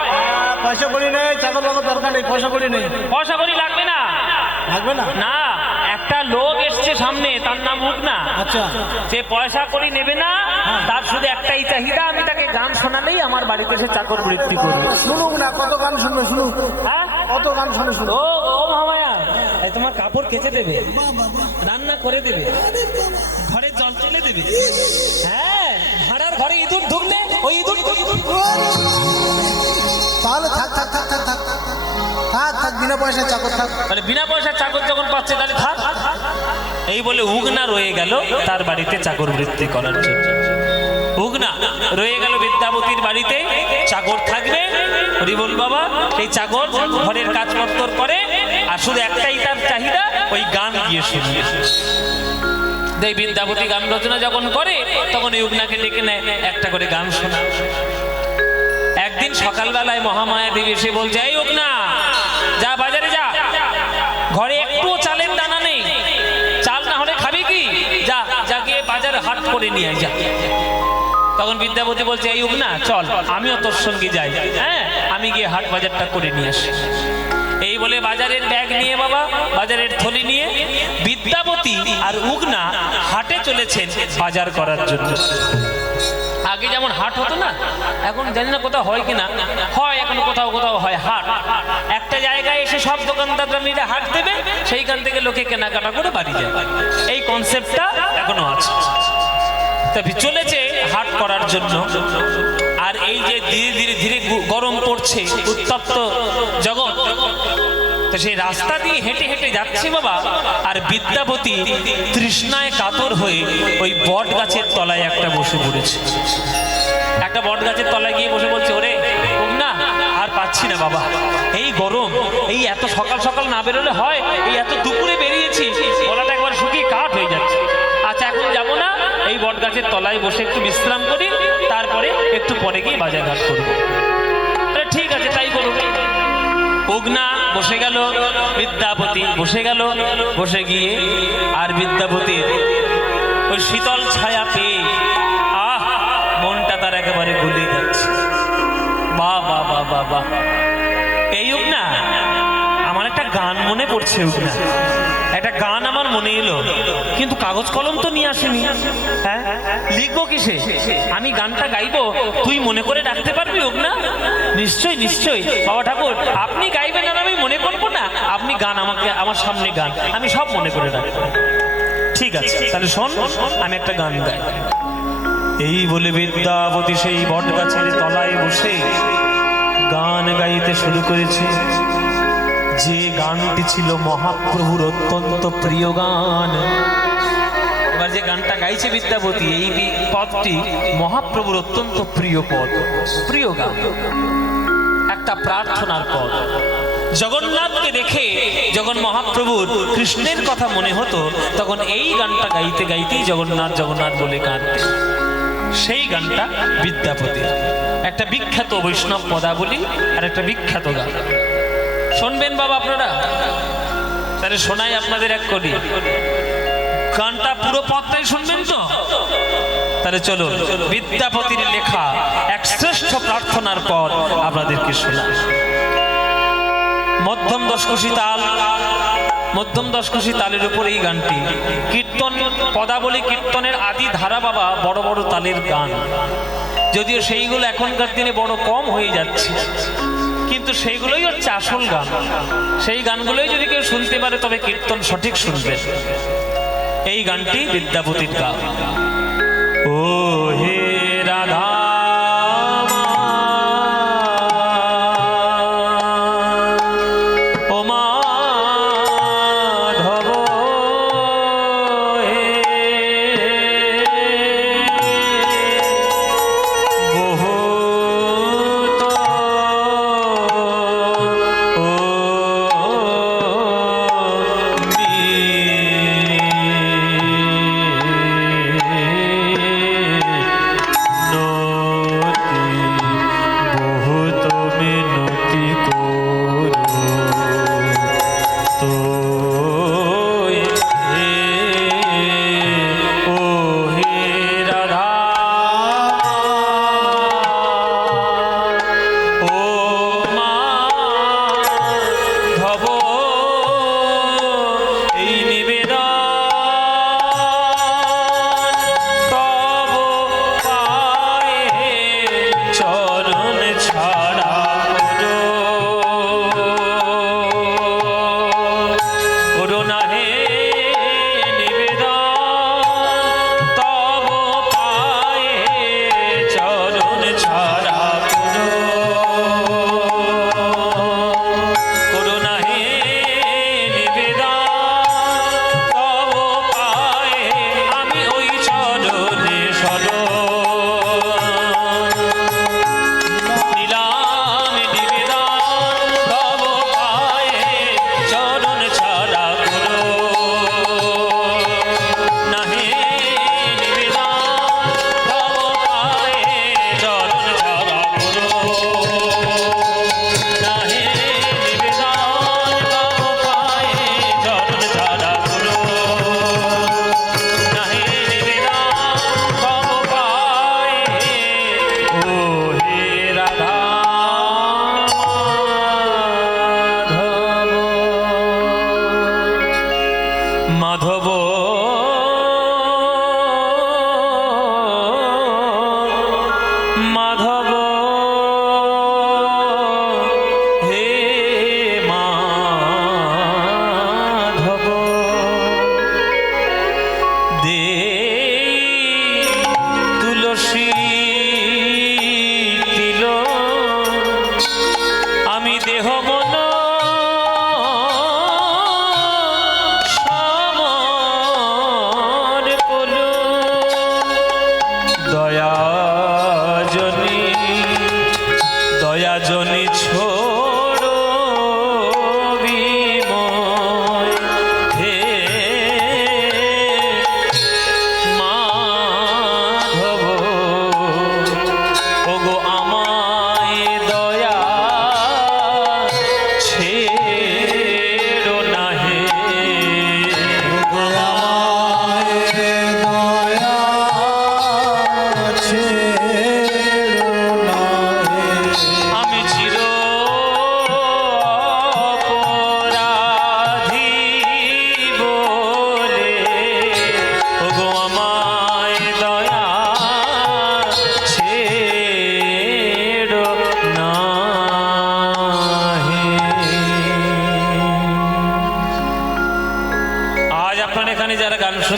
পয়সা করি নেই, চাকর বাকর দরকার নেই, পয়সা করি নেই। পয়সা করি লাগবে না? লাগবে না না, একটা লোক এসছে সামনে, তার নাম উগনা। আচ্ছা, সে পয়সা করি নেবে না, তার শুধু একটাই চাহিদা, আমি তাকে গান শোনালেই আমার বাড়িতে সে চাকর বৃত্তি করবে। শুনুক না, কত গান শুনবে শুনুক। হ্যাঁ কত গান শুনে শুনুক। ও ও মহামায়া, এই তোমার কাপড় কেচে দেবে, রান্না করে দেবে, ঘরে জল তুলে দেবে। হ্যাঁ, ভাড়ার ঘরে ইঁদুর ঢুকলে ওই ইঁদুর তাহলে থাক থাক থাক থাক থাক থাক থাক, বিনা পয়সায় চাকর থাক। মানে বিনা পয়সার চাকর যখন পাচ্ছে তাহলে থাক। এই বলে উগনা রয়ে গেল তার বাড়িতে চাকর বৃত্তি করার জন্য। উগনা রয়ে গেল বিদ্যাপতির বাড়িতে, চাকর থাকবে। হরি বল বাবা। এই চাকর ঘরের কাজপত্র করে, আর শুধু একটাই তার চাহিদা, ওই গান গিয়ে শুনবে। এই বিদ্যাপতি গান রচনা যখন করে, তখন এই উগনাকে ডেকে নেয়, একটা করে গান শোনা। একদিন সকালবেলায় মহামায়া দেবী এসে বলছে, এই উগনা, যা বাজারে যা, ঘরে একটু চালের দানা নেই, চাল না হলে খাবি কি, যা যা গিয়ে বাজারে হাট করে নিয়ে আয় যা। তখন বিদ্যাপতি বলছে, এই উগনা চল, আমিও তোর সঙ্গে যাই। হ্যাঁ, আমি গিয়ে হাট বাজারটা করে নিয়ে আসি। এই বলে বাজারের ব্যাগ নিয়ে বাবা, বাজারের থলি নিয়ে বিদ্যাপতি আর উগনা হাটে চলেছেন বাজার করার জন্য। আগে যেমন হাট হতো না, এখন জানি না কোথাও হয় কিনা, হয় এখনো কোথাও কোথাও হয় হাট। একটা জায়গায় এসে সব দোকানদাররা মিলে হাট দেবে, সেইখান থেকে লোকে কেনাকাটা করে বাড়ি যায়। এই কনসেপ্টটা এখনো আছে। তবে চলেছে হাট করার জন্য। আর এই যে ধীরে ধীরে ধীরে গরম পড়ছে, উত্তপ্ত জগৎ, তো সেই রাস্তা দিয়ে হেঁটে হেঁটে যাচ্ছে বাবা। আর বিদ্যাপতি তৃষ্ণায় কাতর হয়ে ওই বট গাছের তলায় একটা বসে পড়েছে। একটা বট গাছের তলায় গিয়ে বসে বলছে, ওরে উগনা, আর পাচ্ছি না বাবা, এই গরম, এই এত সকাল সকাল না বেরোলে হয়, এই এত দুপুরে বেরিয়েছি, গলাটা একবার শুকিয়ে কাঠ হয়ে যাচ্ছে। আচ্ছা এখন যাবো না, এই বট গাছের তলায় বসে একটু বিশ্রাম করি, তারপরে একটু পরে গিয়ে বাজারঘাট করবো। ঠিক আছে, তাই করবো। উগনা বসে গেল, বিদ্যাপতি বসে গেল। বসে গিয়ে আর বিদ্যাপতির ওই শীতল ছায়া পেয়ে মনটা পর্দার একেবারে গলে যাচ্ছে। বাহ বাহ বাহ বাহ বাহ। এই হোক না, আমার একটা গান মনে পড়ছে, হোক না একটা গান আমার মনে এলো, কিন্তু কাগজ কলম তো নিয়ে আসেনি। হ্যাঁ, লিখবো কিসে? আমি গানটা গাইবো, তুই মনে করে ডাকতে পারবি? হোক না, নিশ্চয়ই নিশ্চয়ই। বাবা ঠাকুর, আপনি গাইবেন আর আমি মনে করবো না? আপনি গান আমাকে, আমার সামনে গান, আমি সব মনে করে ডাকবো। ঠিক আছে, তাহলে শোন, আমি একটা গান গাই। এই বলে বিদ্যাপতি সেই বট গাছের তলায় বসে গান গাইতে শুরু করেছে। যে গানটি ছিল মহাপ্রভুর অত্যন্ত প্রিয় গান। এবার যে গানটা গাইছে বিদ্যাপতি, এই পদটি মহাপ্রভুর অত্যন্ত প্রিয় পদ, প্রিয় গান, একটা প্রার্থনার পদ। জগন্নাথকে দেখে যখন মহাপ্রভুর কৃষ্ণের কথা মনে হতো, তখন এই গানটা গাইতে গাইতেই জগন্নাথ জগন্নাথ বলে কাঁদতেন। সেই গানটা বিদ্যাপতি, একটা বিখ্যাত বৈষ্ণব পদাবলী আর একটা বিখ্যাত গান। শুনবেন বাবা আপনারা? তাহলে শোনাই আপনাদের এক করি, গানটা পুরো পদটাই শুনবেন তো? তাহলে চলো, বিদ্যাপতির লেখা এক শ্রেষ্ঠ প্রার্থনার পদ আপনাদেরকে শোনাই। মধ্যম দশকোষী তাল, মধ্যম দশকোষী তালের উপর এই গানটি। কীর্তন পদাবলী, কীর্তনের আদি ধারা বাবা বড় বড় তালের গান, যদিও সেইগুলো এখনকার দিনে বড় কম হয়ে যাচ্ছে, কিন্তু সেইগুলোই হচ্ছে আসল গান। সেই গানগুলোই যদি কেউ শুনতে পারে তবে কীর্তন সঠিক শুনবে। এই গানটি বিদ্যাপতির গান। ও হে রাধা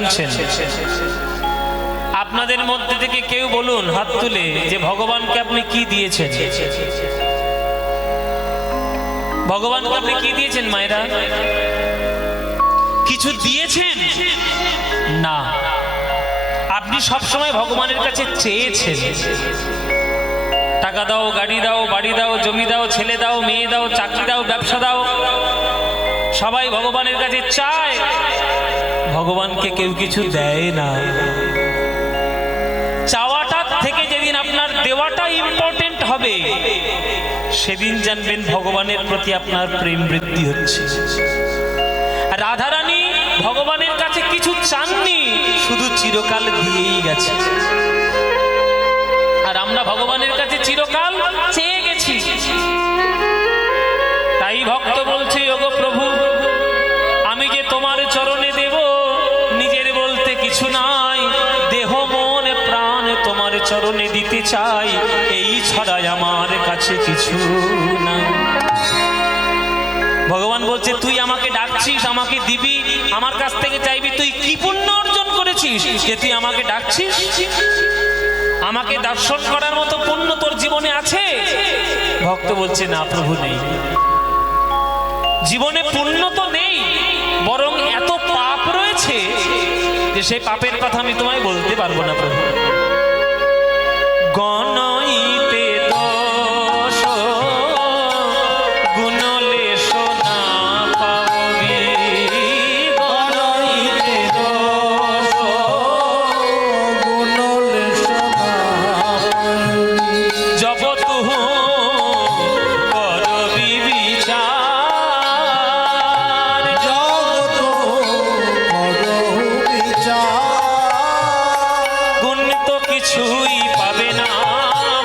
দিচ্ছেন। আপনাদের মধ্যে থেকে কেউ বলুন হাত তুলে যে ভগবানকে আপনি কি দিয়েছেন? ভগবানকে আপনি কি দিয়েছেন মায়েরা? কিছু দিয়েছেন না, আপনি সবসময় ভগবানের কাছে চেয়েছেন। টাকা দাও, গাড়ি দাও, বাড়ি দাও, জমি দাও, ছেলে দাও, মেয়ে দাও, চাকরি দাও, ব্যবসা দাও, সবাই ভগবানের কাছে চায়, ভগবানকে কেউ কিছু দেয় না। চাওয়াটা থেকে যেদিন আপনার দেওয়াটা ইম্পর্টেন্ট হবে, সেদিন জানবেন ভগবানের প্রতি আপনার প্রেম বৃদ্ধি হচ্ছে। রাধারানী ভগবানের কাছে কিছু চাননি, শুধু চিরকাল দিয়েই গেছে। আর আমরা ভগবানের কাছে চিরকাল চেয়ে গেছি। তাই ভক্ত বলছে, ওগো প্রভু, আমি যে তোমার চরণে দেব, নিজের বলতে কিছু নাই, দেহ মন প্রাণ তোমার চরণে দিতে চাই, এই ছাড়াই আমার কাছে কিছু নাই। ভগবান বলছে, তুই আমাকে ডাকছিস, আমাকে দিবি, আমার কাছ থেকে চাইবি, তুই কি পুণ্য অর্জন করেছিস যে তুই আমাকে ডাকছিস? আমাকে দর্শন করার মতো পুণ্য তোর জীবনে আছে? ভক্ত বলছে, না প্রভু, নেই। জীবনে পুণ্য তো নেই, বরং এত পাপ রয়েছে যে সেই পাপের কথা আমি তোমায় বলতে পারবো না প্রভু। গণইতে দোষ গুণলেশ না পাবি, গণইতে দোষ গুণলেশ না পাবি, জগৎ করবি বিচার, জগৎ করবি বিচার, গুণ তো কিছুই পাবে না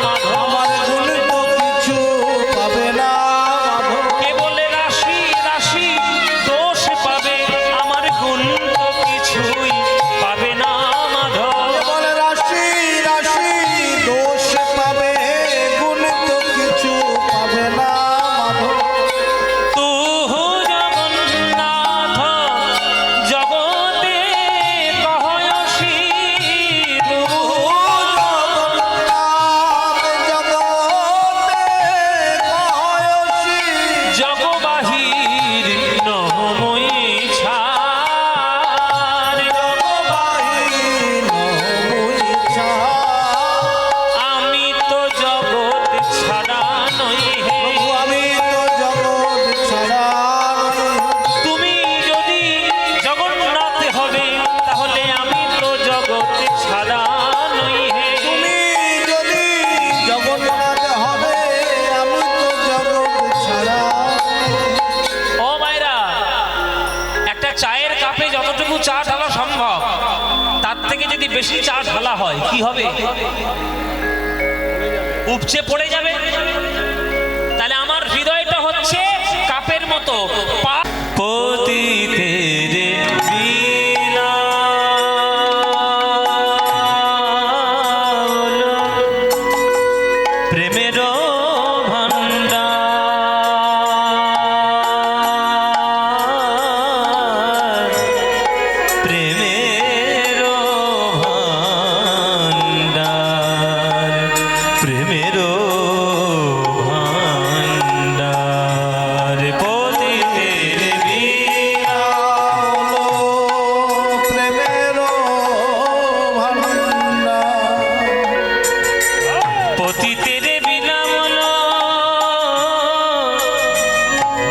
মাধব, আমার গুণ তো কিছু পাবে না মাধব, কেবল রাশি রাশি দোষ পাবে, আমার গুণ তো কিছুই পাবে না মাধব। কেবল রাশি রাশি দোষ পাবে, গুণ তো কিছু পাবে না মাধব। তুহু জগন্নাথ জগতে কহয়সি, তুহু জগবাহির নহময়ী ছাড়, আমি তো জগৎ ছাড়া নই হে। তুমি যদি জগন্নাথ হবে, তাহলে আমি তো জগৎ ছাড়া নই হে। ও মায়েরা, একটা চায়ের কাপে যতটুকু চা ঢালা সম্ভব, তার থেকে যদি বেশি চা ঢালা হয় কি হবে? উপচে পড়ে যাবে। তাহলে আমার হৃদয়টা হচ্ছে কাপের মতো। পতিতের বিলাল প্রেমের ভান্ডার, প্রেমের ভান্ডার, প্রেমের ভান্ডার, পতিতের পতিতের বিলামল,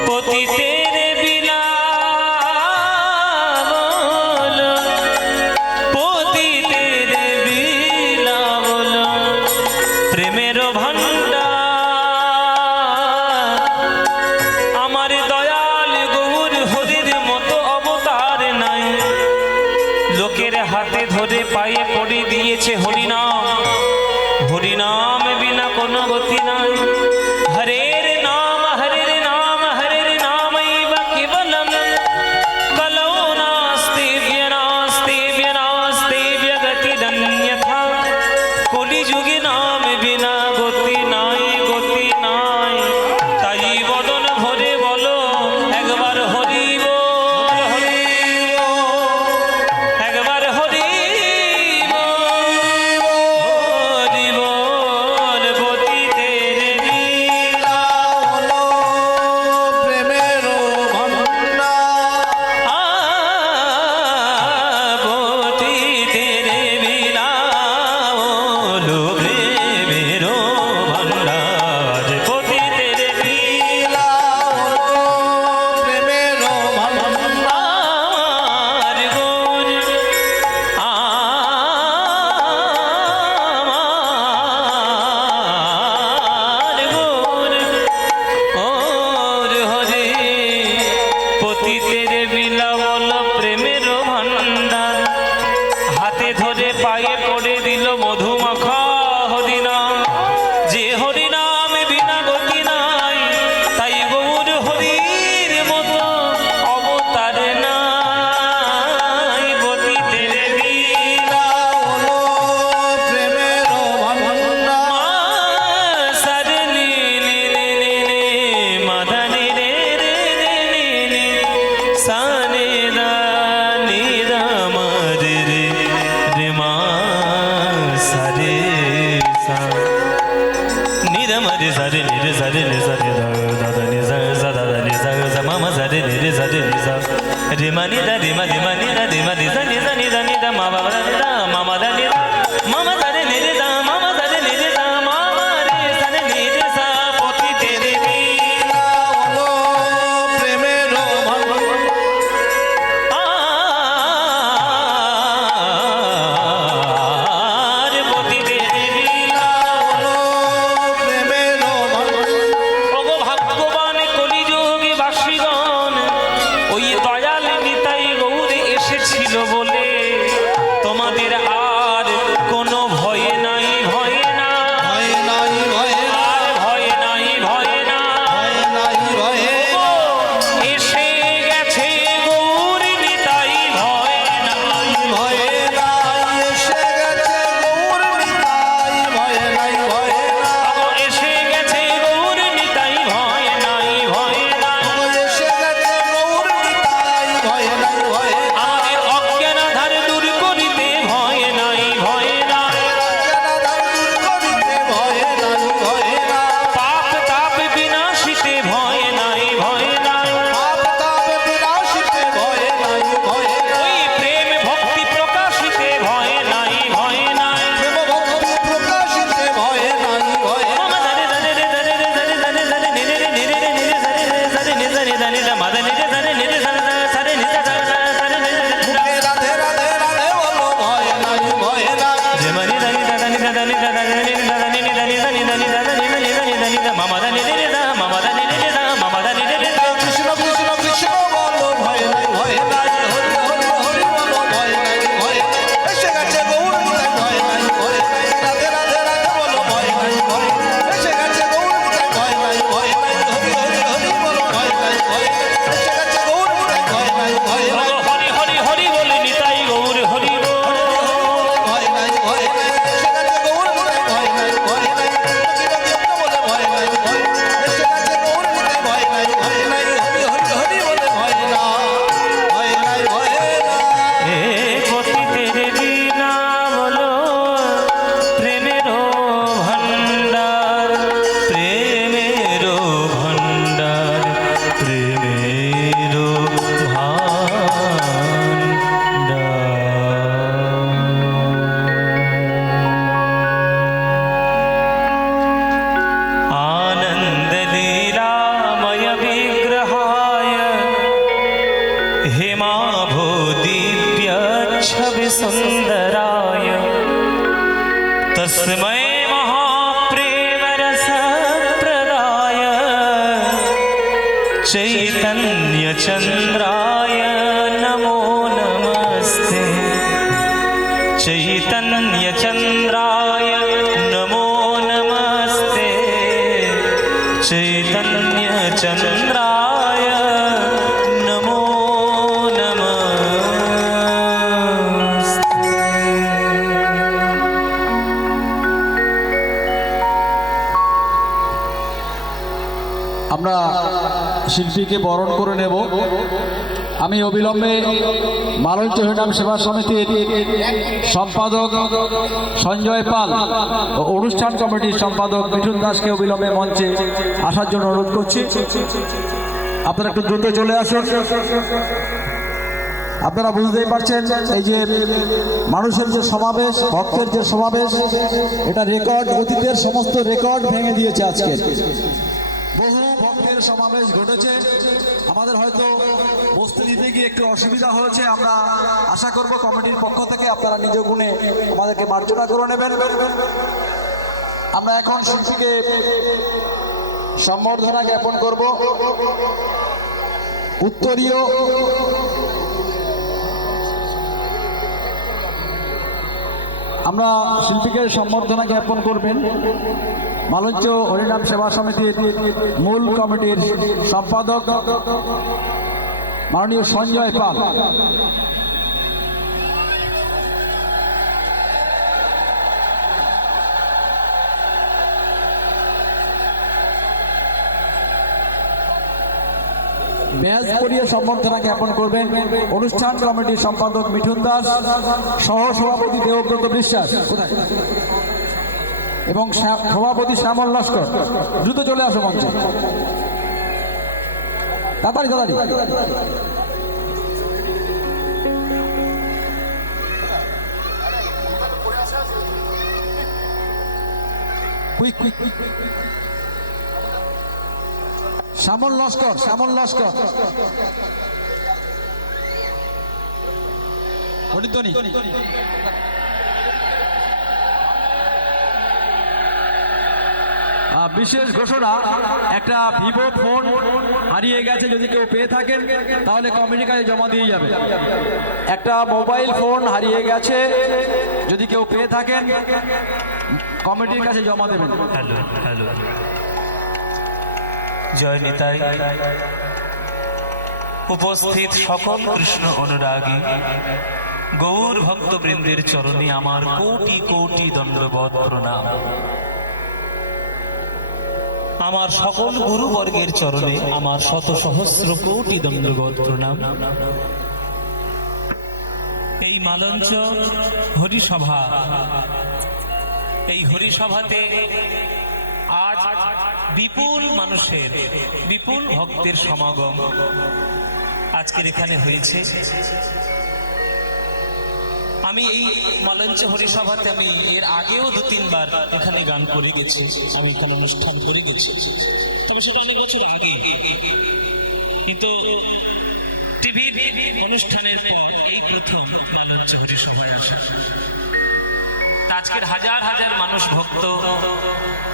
পতিতের বিলামল, পতিতের বিলামল, প্রেমের ভান্ডার, আমার দয়াল গৌর হরির মতো অবতার নাই। লোকের হাতে ধরে পায়ে পড়ে দিয়েছে হরিনাম, হরিনাম বিনা কোনো গতি নাই। হরের নাম হরের নাম হরের নামৈব কেবলম, কলৌ নাস্তি নাস্তি নাস্তি গতিরন্যথা। কলিযুগে নাম বিনা গতি নাই, গতি নাই। তাই বদন ভরে বলো একবার হরি বল, একবার দিল মধুমাখা হরিনাম, যে হরিনাম বিনা গতি নাই, তাই গৌর হরির মতো অবতার নাই। গতিতে লীলা হলো প্রেমের ভান্ডার। সারে নি নি নি নি নি মাদানি রে রে রে নি নি সানে দা নি দা মা রে রে রে মা সারে সা নি দা মা রে সারে নি রে সারে নি সারে দা দা দা নি সা সা দা দা নি সা সা মা মা সারে নি রে সারে নি সা রে মা নি দা রে মা রে মা নি দা রে মা রে সা নি দা নি দা নি দা মা বা রা রে দা মা মা দা নি দা মা মা সারে নি রে দা মা মা সারে নি রে দা মা মা রে সারে নি রে সা পতিতে দেবী লীলা হলো প্রেমের ভান্ডার। আর পতিতে দেবী লীলা হলো প্রেমের ভান্ডার। ওগো ভাগ্যবান কলিযুগে বাসীগণ, ওই দয়াল নিতাই গৌর এসেছিল বলে তোমাদের আর কোনো ভয় নাই, ভয় না, ভয় নাই ভয় আর ভয় নাই, ভয় না। ভয় নাই ভয় ওগো, এসে গেছে গৌর নিতাই, ভয় নাই, ভয় নাই এসে গেছে গৌর নিতাই। ভয় নাই ভয় ওগো, এসে গেছে গৌর নিতাই, ভয় নাই, ভয় নাই। নাই এসে গেছে গৌর নিতাই। ভয় নাই ভয় আমাদের অজ্ঞান আধার দূর করিতে ভয় নাই, ভয় নাই। জনাধার দূর করিতে ভয় নাই ভয় নাই। পাপ তাপ বিনাশিতে ভয় নাই, ভয় নাই। পাপ তাপ বিনাশিতে ভয় নাই ভয় নাই। ওই প্রেম ভক্তি প্রকাশিতে ভয় নাই, ভয় নাই। প্রেম ভক্তি প্রকাশিতে ভয় নাই ভয় নাই। মামা জানে জানে রে জানে রে জানে জানে জানে নিরে রে নিরে রে নিরে জানে রে জানে নি জানে জানে রে মাদা নিরে জানে নিরে জানে জানে নি জানে জানে নি মুখে রাধে রাধে রাধে বলো ভয় নাই ভয় নাই। রে মানি জানি জানি জানি জানি জানি নি জানি জানি জানি জানি জানি জানি জানি মামা জানি রে দা মামা জানি রে দা মামা জানি রে দা। কৃষ্ণ কৃষ্ণ কৃষ্ণ বলো ভয় নাই ভয় নাই। হরি হরি হরি বলো ভয় নাই ভয় নাই। এসে গেছে গৌর নিতাই ভয় নাই ভয় নাই। রাধে রাধে রাধে বলো ভয় নাই ভয় নাই। এসে গেছে গৌর নিতাই ভয় নাই ভয় নাই। হরি হরি হরি বলো ভয় নাই ভয় নাই। এসে গেছে গৌর নিতাই ভয় নাই ভয় নাই। ওগো হরি হরি হরি বলে নিতাই গৌর হরি বল। ভয় নাই ভয় নাই। এসে গেছে গৌর নিতাই ভয় নাই ভয় নাই। বলে ভয় নাই ভয় নাই। এসে গেছে গৌর নিতাই ভয় নাই ভয় নাই। হরি হরি হরি বলে ভয় নাই ভয় নাই ভয় নাই। এ পতিতে দেবী না বলো প্রেমের ভান্ডার, প্রেমের ভান্ডার, প্রেমের ভান্ডার। आनंद लीलामय विग्रहाय हेमाभो दिव्य छवि सुंदराय तस्मै महाप्रेम रस प्रदाय चैतन्य चंद्राय नमो नमस्ते। चैतन्य चंद्राय नमो नमस्ते। चैतन्य चंद्राय नमो नमस्ते। আমরা শিল্পীকে বরণ করে নেব। আমি অবিলম্বে মালঞ্চ হরিনাম সেবা সমিতির সম্পাদক সঞ্জয় পাল ও অনুষ্ঠান কমিটির সম্পাদক মিঠুন দাসকে অবিলম্বে মঞ্চে আসার জন্য অনুরোধ করছি। আপনারা একটু দ্রুত চলে আসুন। আপনারা বুঝতেই পারছেন এই যে মানুষের যে সমাবেশ, ভক্তের যে সমাবেশ, এটা রেকর্ড, অতীতের সমস্ত রেকর্ড ভেঙে দিয়েছে আজকে। বহু ভক্তের সমাবেশ ঘটেছে। আমাদের হয়তো বসতে দিতে গিয়ে একটু অসুবিধা হয়েছে। আমরা আশা করব কমিটির পক্ষ থেকে আপনারা নিজ গুণে আমাদেরকে মার্জনা করে নেবেন। আমরা এখন শিল্পীকে সম্বর্ধনা জ্ঞাপন করব। উত্তরীয় আমরা শিল্পীকে সম্বর্ধনা জ্ঞাপন করবেন মালঞ্চ হরিনাম সেবা সমিতির মূল কমিটির সম্পাদক মাননীয় সঞ্জয় পাল। ব্যাজ পরিয়ে সম্বর্ধনা জ্ঞাপন করবেন অনুষ্ঠান কমিটির সম্পাদক মিঠুন দাস, সহ সভাপতি দেবব্রত বিশ্বাস এবং সভাপতি শ্যামল লস্কর। দ্রুত চলে আসো মঞ্চে, তাড়াতাড়ি তাড়াতাড়ি। Quick quick quick. Shyamal Laskar, Shyamal Laskar, হরিধ্বনি। বিশেষ ঘোষণা, একটা ভিভো ফোন হারিয়ে গেছে, যদি কেউ পেয়ে থাকেন তাহলে কমিটির কাছে জমা দিয়ে যাবে। একটা মোবাইল ফোন হারিয়ে গেছে, যদি কেউ পেয়ে থাকেন কমিটির কাছে জমা দেবেন। হ্যালো হ্যালো, জয় নিতাই। উপস্থিত সকল কৃষ্ণ অনুরাগী গৌর ভক্তবৃন্দের চরণে আমার কোটি কোটি দণ্ডবৎ প্রণাম। আমার সকল গুরুবর্গের চরণে আমার শত সহস্র কোটি দণ্ডবৎ প্রণাম। এই মালঞ্চ হরিসভা, এই হরিসভাতে আজ বিপুল মানুষের, বিপুল ভক্তের সমাগম আজকের এখানে হয়েছে। আমি এই মালঞ্চ হরিসভাতে আমি এর আগেও 2-3 বার এখানে গান করে গেছি, আমি এখানে অনুষ্ঠান করে গেছি, তবে সেটা অনেক বছর আগে। কিন্তু টিভির অনুষ্ঠানের পর এই প্রথম মালঞ্চ হরিসভায় আসা। আজকের হাজার হাজার মানুষ ভক্ত,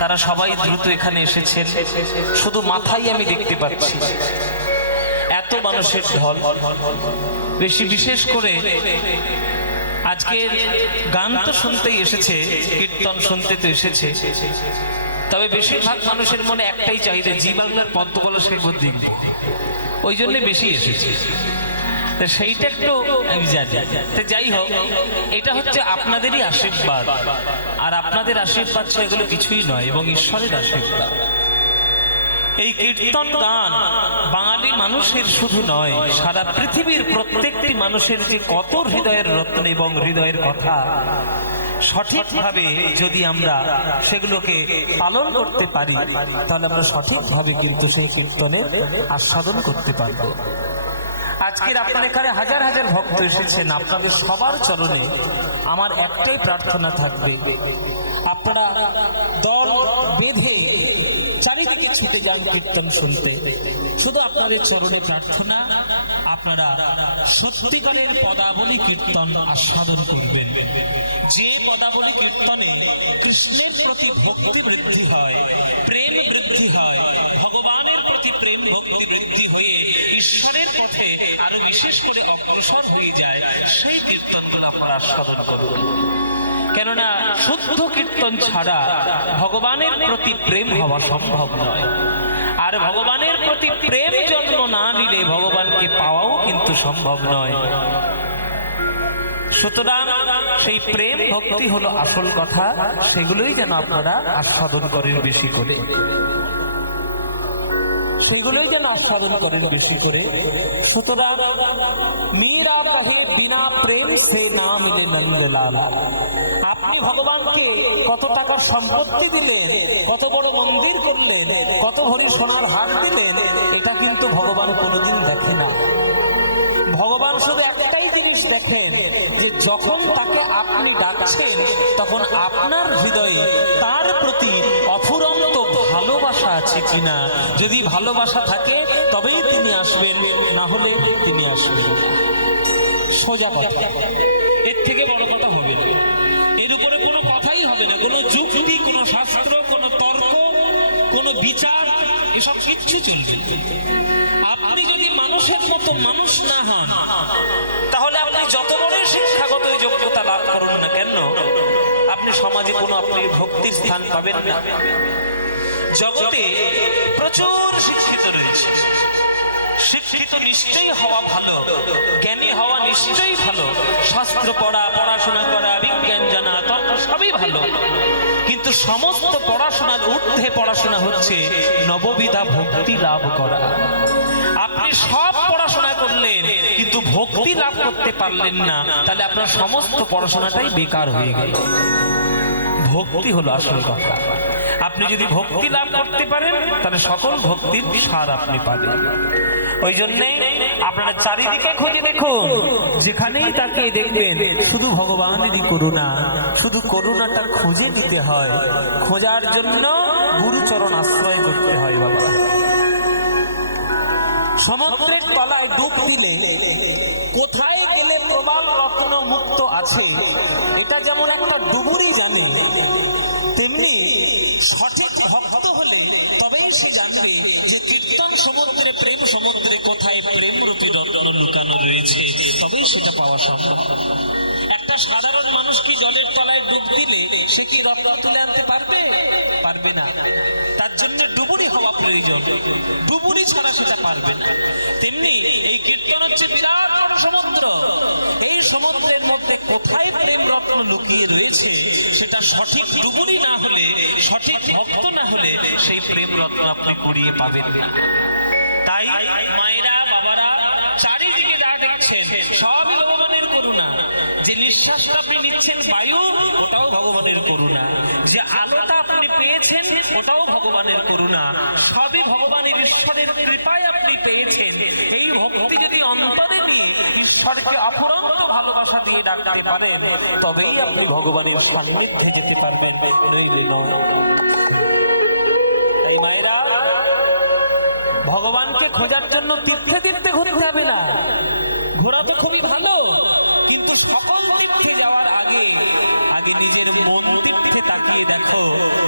তারা সবাই দ্রুত এখানে এসেছেন। শুধু মাথায় আমি দেখতে পাচ্ছি এত মানুষের ঢল। বেশি বিশেষ করে আজকের গান তো শুনতেই এসেছে, কীর্তন শুনতে তো এসেছে, তবে বেশিরভাগ মানুষের মনে একটাই চাহিদা, জি বাংলার পদ্মগুলো সেই বুদ্ধি, ওই জন্য বেশি এসেছে। সেইটা একটু আমি জানি। যাই হোক, এটা হচ্ছে আপনাদেরই আশীর্বাদ, আর আপনাদের আশীর্বাদ এগুলো কিছুই নয়, এবং ঈশ্বরের আশীর্বাদ। এই কীর্তন গান বাঙালি মানুষের শুধু নয়, সারা পৃথিবীর প্রত্যেকটি মানুষের যে কত হৃদয়ের রত্ন এবং হৃদয়ের কথা, সঠিকভাবে যদি আমরা সেগুলোকে পালন করতে পারি তাহলে আমরা সঠিকভাবে কিন্তু সেই কীর্তনের আস্বাদন করতে পারব। আজকের আপনার এখানে হাজার হাজার ভক্ত এসেছেন, আপনাদের সবার চরণে আমার একটাই প্রার্থনা থাকবে, আপনারা দল বেঁধে চারিদিকে ছুটে যান কীর্তন শুনতে। শুধু আপনাদের চরণে প্রার্থনা, আপনারা সত্যিকারের পদাবলী কীর্তন আস্বাদন করবেন। যে পদাবলী কীর্তনে কৃষ্ণের প্রতি ভক্তি বৃদ্ধি হয়, প্রেম বৃদ্ধি হয়, ভগবানের প্রতি প্রেম ভক্তি বৃদ্ধি হয়ে ঈশ্বরের পথে আরো বিশেষ করে অগ্রসর হয়ে যায়, সেই কীর্তনগুলো আপনারা আস্বাদন করবেন। কেননা শুদ্ধ কীর্তন ছাড়া ভগবানের প্রতি প্রেম হওয়া সম্ভব নয়, আর ভগবানের প্রতি প্রেম জন্ম না নিলে ভগবানকে পাওয়াও কিন্তু সম্ভব নয়। সুতরাং সেই প্রেম ভক্তি হলো আসল কথা, সেগুলোই যেন আপনারা আস্বাদন করেন বেশি করে, সেগুলোই যেন আস্বাদন করেন বেশি করে। সুতরাং মীরা কহে বিনা প্রেম সে না মিলে নন্দলাল। আপনি ভগবানকে কত টাকার সম্পত্তি দিলেন, কত বড় মন্দির করলেন, কত ভরি সোনার হার দিলেন, এটা কিন্তু ভগবান কোনোদিন দেখে না। ভগবান শুধু একটাই জিনিস দেখেন, যে যখন তাকে আপনি ডাকছেন তখন আপনার হৃদয়ে তার প্রতি অফুরন্ত ভালোবাসা আছে কিনা। যদি ভালোবাসা থাকে তবেই তিনি আসবেন, না হলে তিনি আসবেন। সোজা কথা, এর থেকে বড় কথা হবে না, এর উপরে কোনো কথাই হবে না, কোনো যুক্তি, কোনো শাস্ত্র, কোনো তর্ক, কোনো বিচার, এসব কিচ্ছু চলবে না। আপনি যদি মানুষের মতো মানুষ না হন, তাহলে আপনি যত বড় শিক্ষাগত যোগ্যতা লাভ করুন না কেন, সমাজে কোনো আপনি ভক্তির স্থান পাবেন না। জগতে প্রচুর শিক্ষিত রয়েছে, শিক্ষিত নিশ্চয়ই হওয়া ভালো, জ্ঞানী হওয়া নিশ্চয়ই ভালো, শাস্ত্র পড়া, পড়াশোনা করা, বিজ্ঞান জানা, তত্ত্ব সবই ভালো, কিন্তু সমস্ত পড়াশোনার ঊর্ধ্বে পড়াশোনা হচ্ছে নববিধা ভক্তি লাভ করা। আপনি সব পড়াশোনা করলেন কিন্তু ভক্তি লাভ করতে পারলেন না, তাহলে আপনার সমস্ত পড়াশোনাটাই বেকার হয়ে গেল। ভক্তি হলো আসল কথা। আপনি যদি ভক্তি লাভ করতে পারেন তাহলে সকল ভক্তির সার আপনি পাবেন। ওই জন্যে আপনারা চারিদিকে খুঁজে দেখুন, যেখানেই তাকে দেখবেন শুধু ভগবানেরই করুণা, শুধু করুণাটা খুঁজে নিতে হয়, খোঁজার জন্য গুরুচরণ আশ্রয় করতে হয়। বাবা, সমুদ্রের তলায় ডুব দিলে কোথায় গেলে প্রবাল রত্ন মুক্ত আছে এটা যেমন একটা ডুবুরি জানে, তেমনি সঠিক ভক্ত হলে তবেই সে জানবে যে কীর্তন সমুদ্রে, প্রেম সমুদ্রে কোথায় প্রেম রূপী রত্ন লুকানো রয়েছে, তবেই সেটা পাওয়া সম্ভব। একটা সাধারণ মানুষ কি জলের তলায় ডুব দিলে সে কি রত্ন তুলে আনতে পারবে? পারবে না। তার জন্য ডুবুরি হওয়া প্রয়োজন, ডুবুরি ছাড়া সেটা পারবে না। তেমনি এই কীর্তন হচ্ছে বিরাট বড় সমুদ্র, এই সমুদ্রের মধ্যে কোথায় প্রেম রত্ন লুকিয়ে রয়েছে সেটা সঠিক ডুবুরি না হলে, সঠিক ভক্ত না হলে সেই প্রেম রত্ন আপনি কুড়িয়ে পাবেন না। তাই মায়েরা, বাবারা, চারিদিকে যা দেখছেন সবই ভগবানের করুণা। যে নিঃশ্বাসটা আপনি নিচ্ছেন বায়ু, ওটাও ভগবানের করুণা। যে আলোটা আপনি পেয়েছেন ওটাও ভগবানের করুণা। সবই ভগবানের, ঈশ্বরের কৃপায় আপনি পেয়েছেন। এই ভক্তি যদি অন্তরে নিয়ে ঈশ্বরকে অফুরন্ত ভালোবাসা দিয়ে ডাকতে পারেন তবেই আপনি ভগবানের সান্নিধ্যে যেতে পারবেন, নইলে নয়। তাই মায়েরা, ভগবানকে খোঁজার জন্য তীর্থে তীর্থে ঘুরতে হবে না। ঘোরা তো খুবই ভালো, কিন্তু সকল তীর্থে যাওয়ার আগে আগে নিজের মন তীর্থে তাকিয়ে দেখো,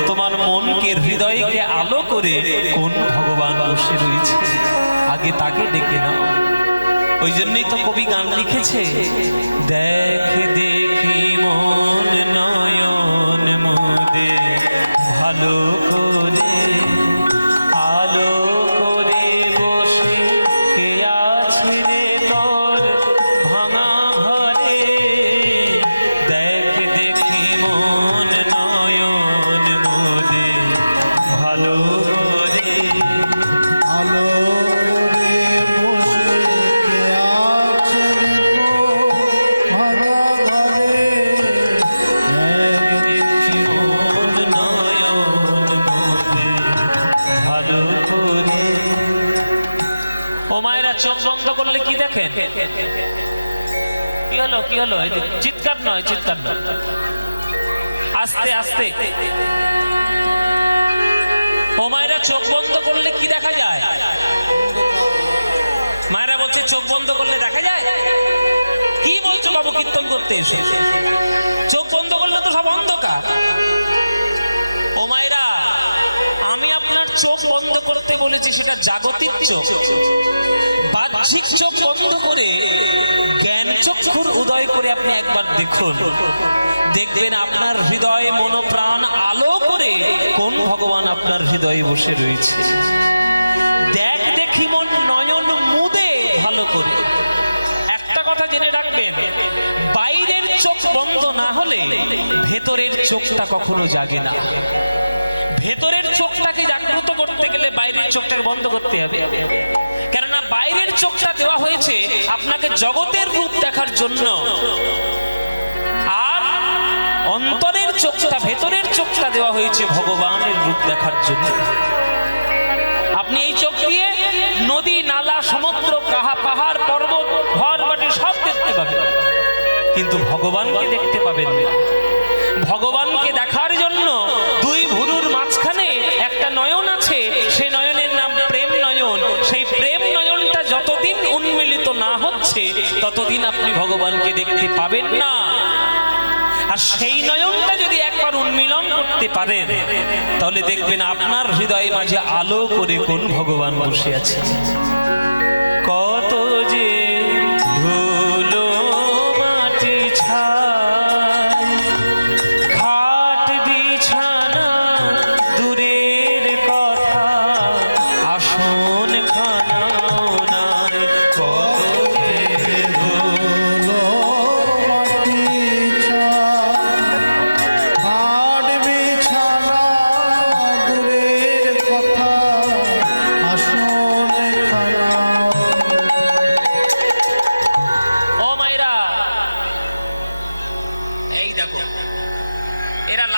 তোমার মনকে, হৃদয়কে আলো করে কোন ভগবান বসে রয়েছে, আগে তাকে দেখে না। ওই জন্যই তো কবি গান লিখেছে, দেখ দেখি মন নয়ন মোদে ভালো করে আলো করে বসে কে আছে রে তোর ভাঙা ঘরে, দেখ দেখি মন নয়ন মোদে ভালো করে আলো ঠিকঠাক নয়, ঠিকঠাক নয়, আস্তে আস্তে। ও মায়েরা, চোখ বন্ধ করলে কি দেখা যায়? মায়েরা বলছে চোখ বন্ধ করলে দেখা যায়। কি বলছো বাবু, কীর্তন করতে এসে চোখ বন্ধ করলে তো সব অন্ধকার। ও মায়েরা, আমি আপনার চোখ বন্ধ করতে বলেছি সেটা জাগতিক চোখ। বাহ্যিক চোখ বন্ধ করে জ্ঞান চক্ষুর উদয় করে আপনি একবার দেখুন, দেখবেন আপনার হৃদয় মনোপ্রাণ আলো করে কোন ভগবান আপনার হৃদয়ে বসে রয়েছে। দেখ দেখি মন নয়ন মুদে ভালো করে। একটা কথা জেনে রাখবেন, বাইরের চোখ বন্ধ না হলে ভেতরের চোখটা কখনো জাগে না। ভেতরের চোখটাকে জাগ্রত করতে গেলে বাইরের চোখটা বন্ধ করতে হবে। কারণ বাইরের চোখটা দেওয়া হয়েছে আপনাকে জগতের রূপ দেখার জন্য, আর অন্তরের চোখটা, ভেতরের চোখটা দেওয়া হয়েছে ভগবানের রূপ দেখার জন্য। আপনি এই চোখ দিয়ে নদী, নালা, সমুদ্র, পাহাড়, পর্বত, ঘর বাড়ি সব দেখতে পাবেন, কিন্তু ভগবানকে দেখতে পাবেন না। ভগবানকে দেখার জন্য দুই ভুরুর মাঝখানে একটা নয়ন আছে, সেই নয়নের নাম প্রেম নয়ন। সেই প্রেম নয়নটা যতদিন উন্মিলিত না হচ্ছে ততদিন আপনি ভগবানকে দেখতে পাবেন না। আর সেই নয়নটা যদি একবার উন্মিলন করতে পারেন তাহলে দেখবেন আপনার হৃদয় মাঝে আলো করে কোন ভগবান বসে আছে। কত যে ধুলো মাটি ছাই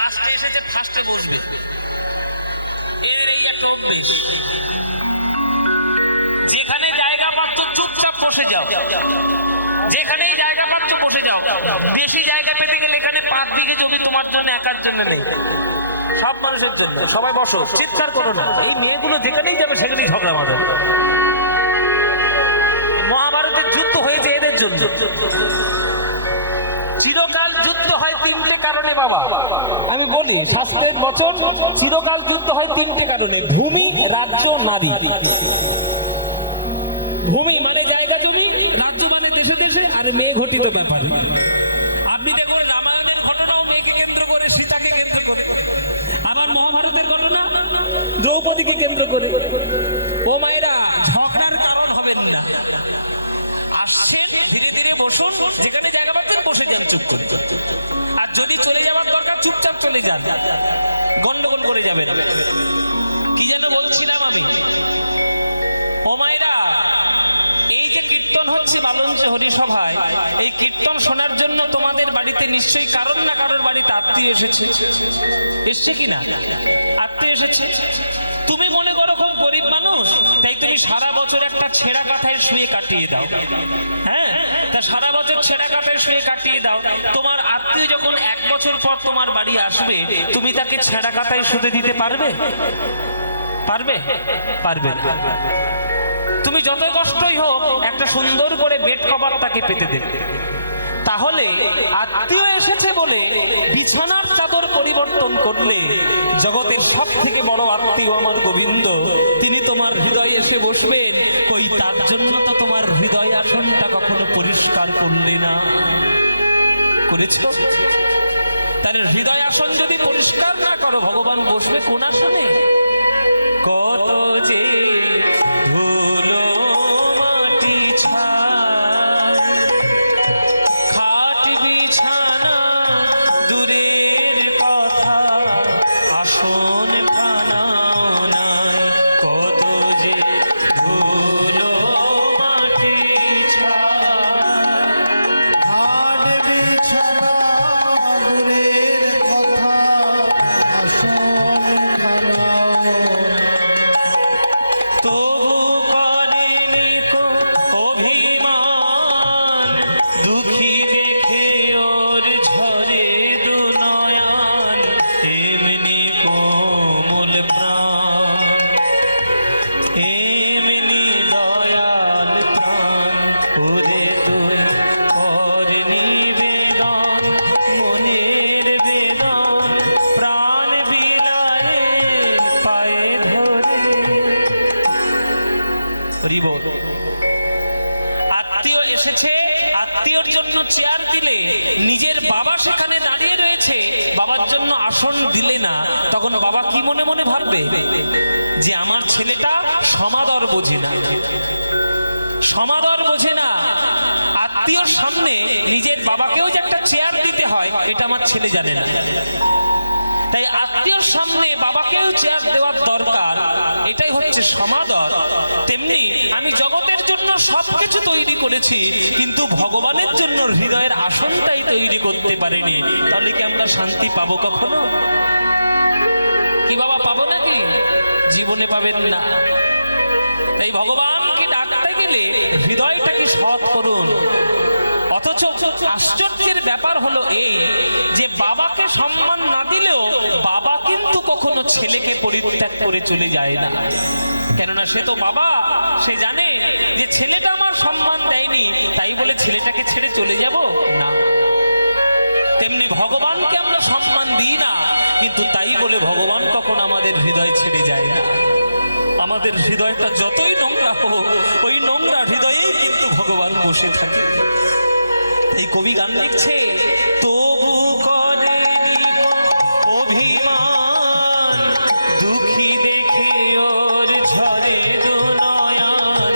লাস্টে এসেছে ফার্স্টে বসবে, এর এই একটা অভ্যেস। যেখানে জায়গা পাচ্ছ চুপচাপ বসে যাও, যেখানেই জায়গা পাচ্ছ বসে যাও। বেশি জায়গা পেতে গেলে এখানে 5 বিঘে জমি তোমার জন্য একার জন্য নেই, সব মানুষের জন্য। সবাই বসো, চিৎকার করো না। এই মেয়েগুলো যেখানেই যাবে সেখানেই ঝগড়া বাঁধে। মহাভারতের যুদ্ধ হয়েছে এদের জন্য। চিরকাল যুদ্ধ হয় 3টে কারণে বাবা, আমি বলি শাস্ত্রের বচন, চিরকাল যুদ্ধ হয় 3টে কারণে: ভূমি, রাজ্য, নারী। ভূমি মানে জায়গা জমি, রাজ্য মানে দেশে দেশে, আর মেয়ে ঘটিত ব্যাপার। আপনি দেখুন রামায়ণের ঘটনাও মেয়েকে কেন্দ্র করে, সীতাকে কেন্দ্র করে। আবার মহাভারতের ঘটনা দ্রৌপদীকে কেন্দ্র করে। ও মায়েরা, ঝগড়ার কারণ হবেন না। আসছেন, ধীরে ধীরে বসুন, যেখানে জায়গা পাচ্ছেন বসে যান চুপ করে। আর যদি চলে যাওয়ার দরকার চুপচাপ চলে যান, গন্ডগোল করে যাবেন। কি যেন বলছিলাম আমি? ও মায়েরা, এই যে কীর্তন হচ্ছে বালুরঘাট হরিসভায়, এই কীর্তন শোনার জন্য তোমাদের বাড়িতে নিশ্চয়ই কারোর না কারোর বাড়িতে আত্মীয় এসেছে, এসছে কিনা? আত্মীয় এসেছে। তুমি মনে করো খুব গরিব মানুষ, তাই তুমি সারা বছর একটা ছেঁড়া কাঁথায় শুয়ে কাটিয়ে দাও। হ্যাঁ, তা সারা বছর ছেঁড়া কাঁথায় শুয়ে কাটিয়ে দাও। তোমার আত্মীয় যখন 1 বছর পর তোমার বাড়ি আসবে, তুমি তাকে ছেঁড়া কাঁথায় শুতে দিতে পারবে? পারবে? পারবে না। তুমি যত কষ্টই হোক একটা সুন্দর করে বেড কভার তাকে পেতে দেবে। তাহলে আত্মীয় এসেছে বলে বিছানার চাদর পরিবর্তন করলে জগতের সব থেকে বড় আত্মীয় আমার গোবিন্দ, তিনি তোমার হৃদয়ে এসে বসবেন। কই তার জন্য তো তোমার হৃদয় আসনটা কখনো পরিষ্কার করলে না, করেছ? তার হৃদয় আসন যদি পরিষ্কার না করো, ভগবান বসবে কোন আসনে? কত যে ধুলো মাটি ছাই, খাট বিছানা দূরের কথা, আসন খানাও নাই। কত যে ধুলো মাটি ছাই, হাট বিছানা দূরের কথা, আসন খানাও। তবু করেনি কো অভিমান, দুঃখী দেখে ওর ঝরে দু নয়ন, এমনি কোমল প্রাণ, এমনি দয়াল প্রাণ। ওরে তুই কর নিবেদন, মনের বেদন, প্রাণ বিলায়ে পায়ে ধরে। আত্মীয় এসেছে, আত্মীয়র জন্য চেয়ার দিলে, নিজের বাবা সেখানে দাঁড়িয়ে রয়েছে, বাবার জন্য আসন দিলে না, তখন বাবা কি মনে মনে ভাববে? যে আমার ছেলেটা সমাদর বোঝে না, সমাদর বোঝে না। আত্মীয়র সামনে নিজের বাবাকেও যে একটা চেয়ার দিতে হয়, এটা আমার ছেলে জানে না। তাই আত্মীয়র সামনে বাবাকেও চেয়ার দেওয়ার দরকার, এটাই হচ্ছে সমাদর। তেমনি আমি জগতের জন্য সবকিছু তৈরি করেছি, কিন্তু ভগবানের জন্য হৃদয়ের আসনটাই তৈরি করতে পারিনি। তাহলে কি আমরা শান্তি পাবো কখনো? কি বাবা পাবো নাকি? জীবনে পাবেন না। তাই ভগবানকে ডাকতে গেলে হৃদয়টাকে সৎ করুন। অথচ আশ্চর্যের ব্যাপার হলো এই যে বাবাকে সম্মান না দিলেও বাবা কিন্তু কখনো ছেলেকে পরিত্যাগ করে চলে যায় না। কেননা সে তো বাবা, সে জানে যে ছেলেটা আমার সম্মান দেয়নি, তাই বলে ছেলেটাকে ছেড়ে চলে যাব না। তেমনি ভগবানকে আমরা সম্মান দিই না, কিন্তু তাই বলে ভগবান কখন আমাদের হৃদয় ছেড়ে যায় না। আমাদের হৃদয়টা যতই নোংরা হোক, ওই নোংরা হৃদয়েই কিন্তু ভগবান বসে থাকে। এই কবি গান লিখছে, তবু করেনি অভিমান, দুঃখী দেখে ওর ঝরে দু নয়ন,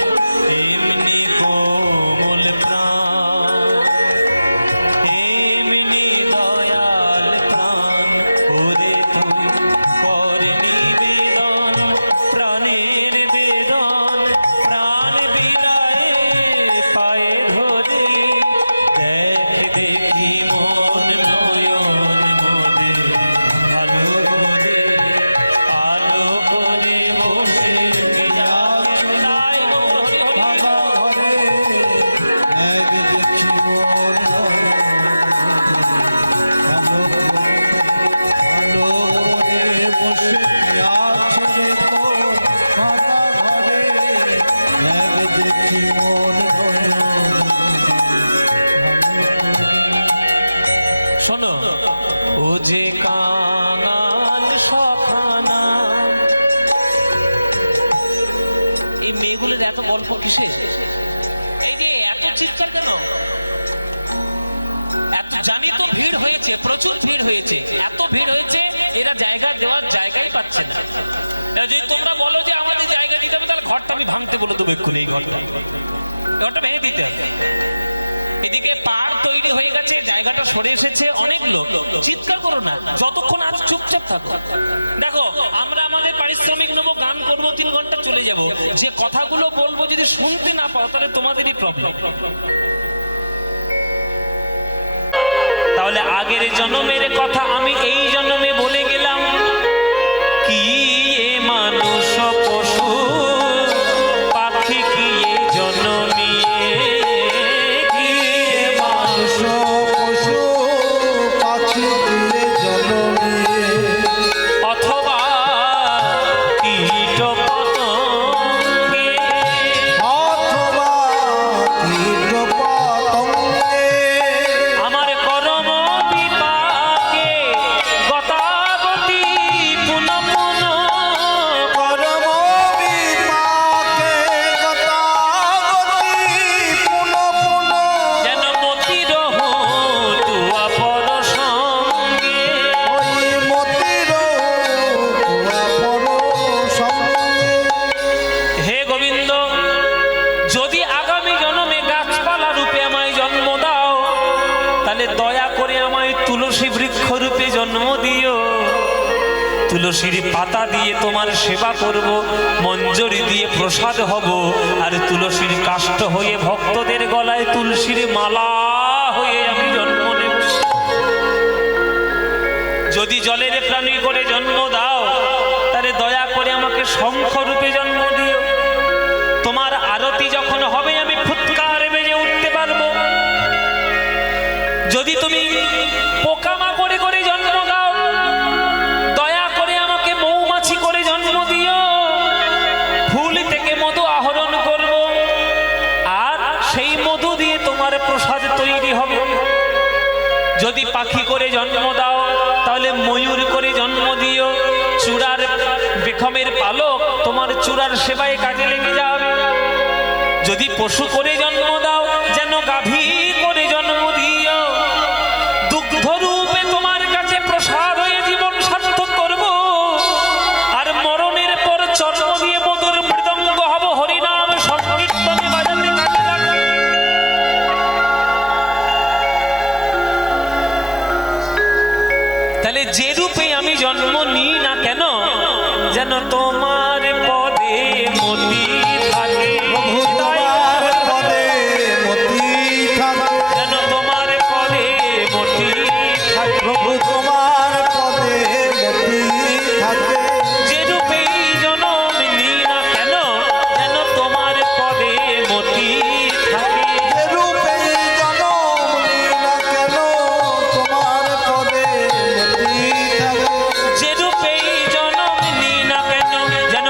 এমনি কোমল প্রাণ, এমনি দয়াল প্রাণ। ওরে তুই কর নিবেদন, প্রাণের বেদন, প্রাণ বিলায়ে পায়ে ধরে। দেখি মন গল্প কিসের? এই যে এত চিৎকার কেন? এত জানি তো ভিড় হয়েছে, প্রচুর ভিড় হয়েছে, এত ভিড় হয়েছে এরা জায়গা দেওয়ার জায়গাই পাচ্ছে না। যদি তোমরা বলো যে আমাদের জায়গা দিতে হবে, তাহলে ঘরটা আমি ভাঙতে বলে দেবো এক্ষুনি। এই ঘরটা ভেঙে দিতে হবে। এদিকে পার তৈরি হয়ে গেছে, জায়গাটা সরে এসেছে, অনেক লোক। চিৎকার করো না, যতক্ষণ আরো চুপচাপ থাকো। দেখো, আমরা আমাদের পারিশ্রমিক নেবো, গান করবো, 3 ঘন্টা চলে যাব। যে কথাগুলো বলবো যদি শুনতে না পাও, তাহলে তোমাদেরই প্রবলেম। তাহলে আগের জন্মের কথা আমি এই জন্মে বলে গেলাম। কি এ মানুষ পশু পাখি, কি এ জন্মে, কি এ মানুষ পশু পাখি দিয়ে জন্মে, অথবা কীট পতঙ্গে, অথবা কীট পতঙ্গে, আমার কর্ম বিপাকে গতাগতি পুনঃ পুনঃ, কর্ম বিপাকে গতাগতি পুনঃ পুনঃ, যেন মতির তুয়া পর সঙ্গে। ওই মতির পর সঙ্গে। হে গোবিন্দ, যদি আগামী জন্মে গাছপালা রূপে আমায় জন্ম দাও, তাহলে দয়া করে আমায় তুলসী বৃক্ষ রূপে জন্ম দিও। তুলসীর পাতা দিয়ে তোমার সেবা করব, মঞ্জরি দিয়ে প্রসাদ হব, আর তুলসীর কাষ্ঠ হয়ে ভক্তদের গলায় তুলসীর মালা হয়ে আমি জন্ম নেব। যদি জলের প্রাণী করে জন্ম দাও, তাহলে দয়া করে আমাকে শঙ্খ রূপে জন্ম দিও। তোমার আরতি যখন হবে আমি ফুৎকারে বেজে উঠতে পারবো। যদি তুমি পোকামাকড়ে করে জন্ম দাও, দয়া করে আমাকে মৌমাছি করে জন্ম দিও। ফুল থেকে মধু আহরণ করব, আর সেই মধু দিয়ে তোমার প্রসাদ তৈরি হবে। যদি পাখি করে জন্ম দাও, তাহলে ময়ূর করে জন্ম দিও। চূড়ার বেখমের পালক তোমার চূড়ার সেবায় কাজে লেগে যাবে। যদি পশু করে জন্ম দাও, যেন গাভী করে জন্ম দিও। দুগ্ধ রূপে তোমার কাছে প্রসাদ হয়ে জীবন সার্থক করব, আর মরণের পর চর্ম দিয়ে মধুর মৃদঙ্গ হব, হরিনাম সংকীর্তনে বাজাতে কাজে লাগবে। তাহলে যে রূপে আমি জন্ম নিই না কেন, যেন তোমার পদে মতি থাকে। প্রভু তোমার পদে মতি থাকে, যেন তোমার পদে মতি থাকে। প্রভু তোমার পদে মতি থাকে, যে রূপেই জন্ম নিই না কেন, যেন তোমার পদে মতি থাকে। যে রূপে জনম নিই না কেন তোমার পদে মতি থাকে, যে রূপেই জন্ম নিই না কেন, যেন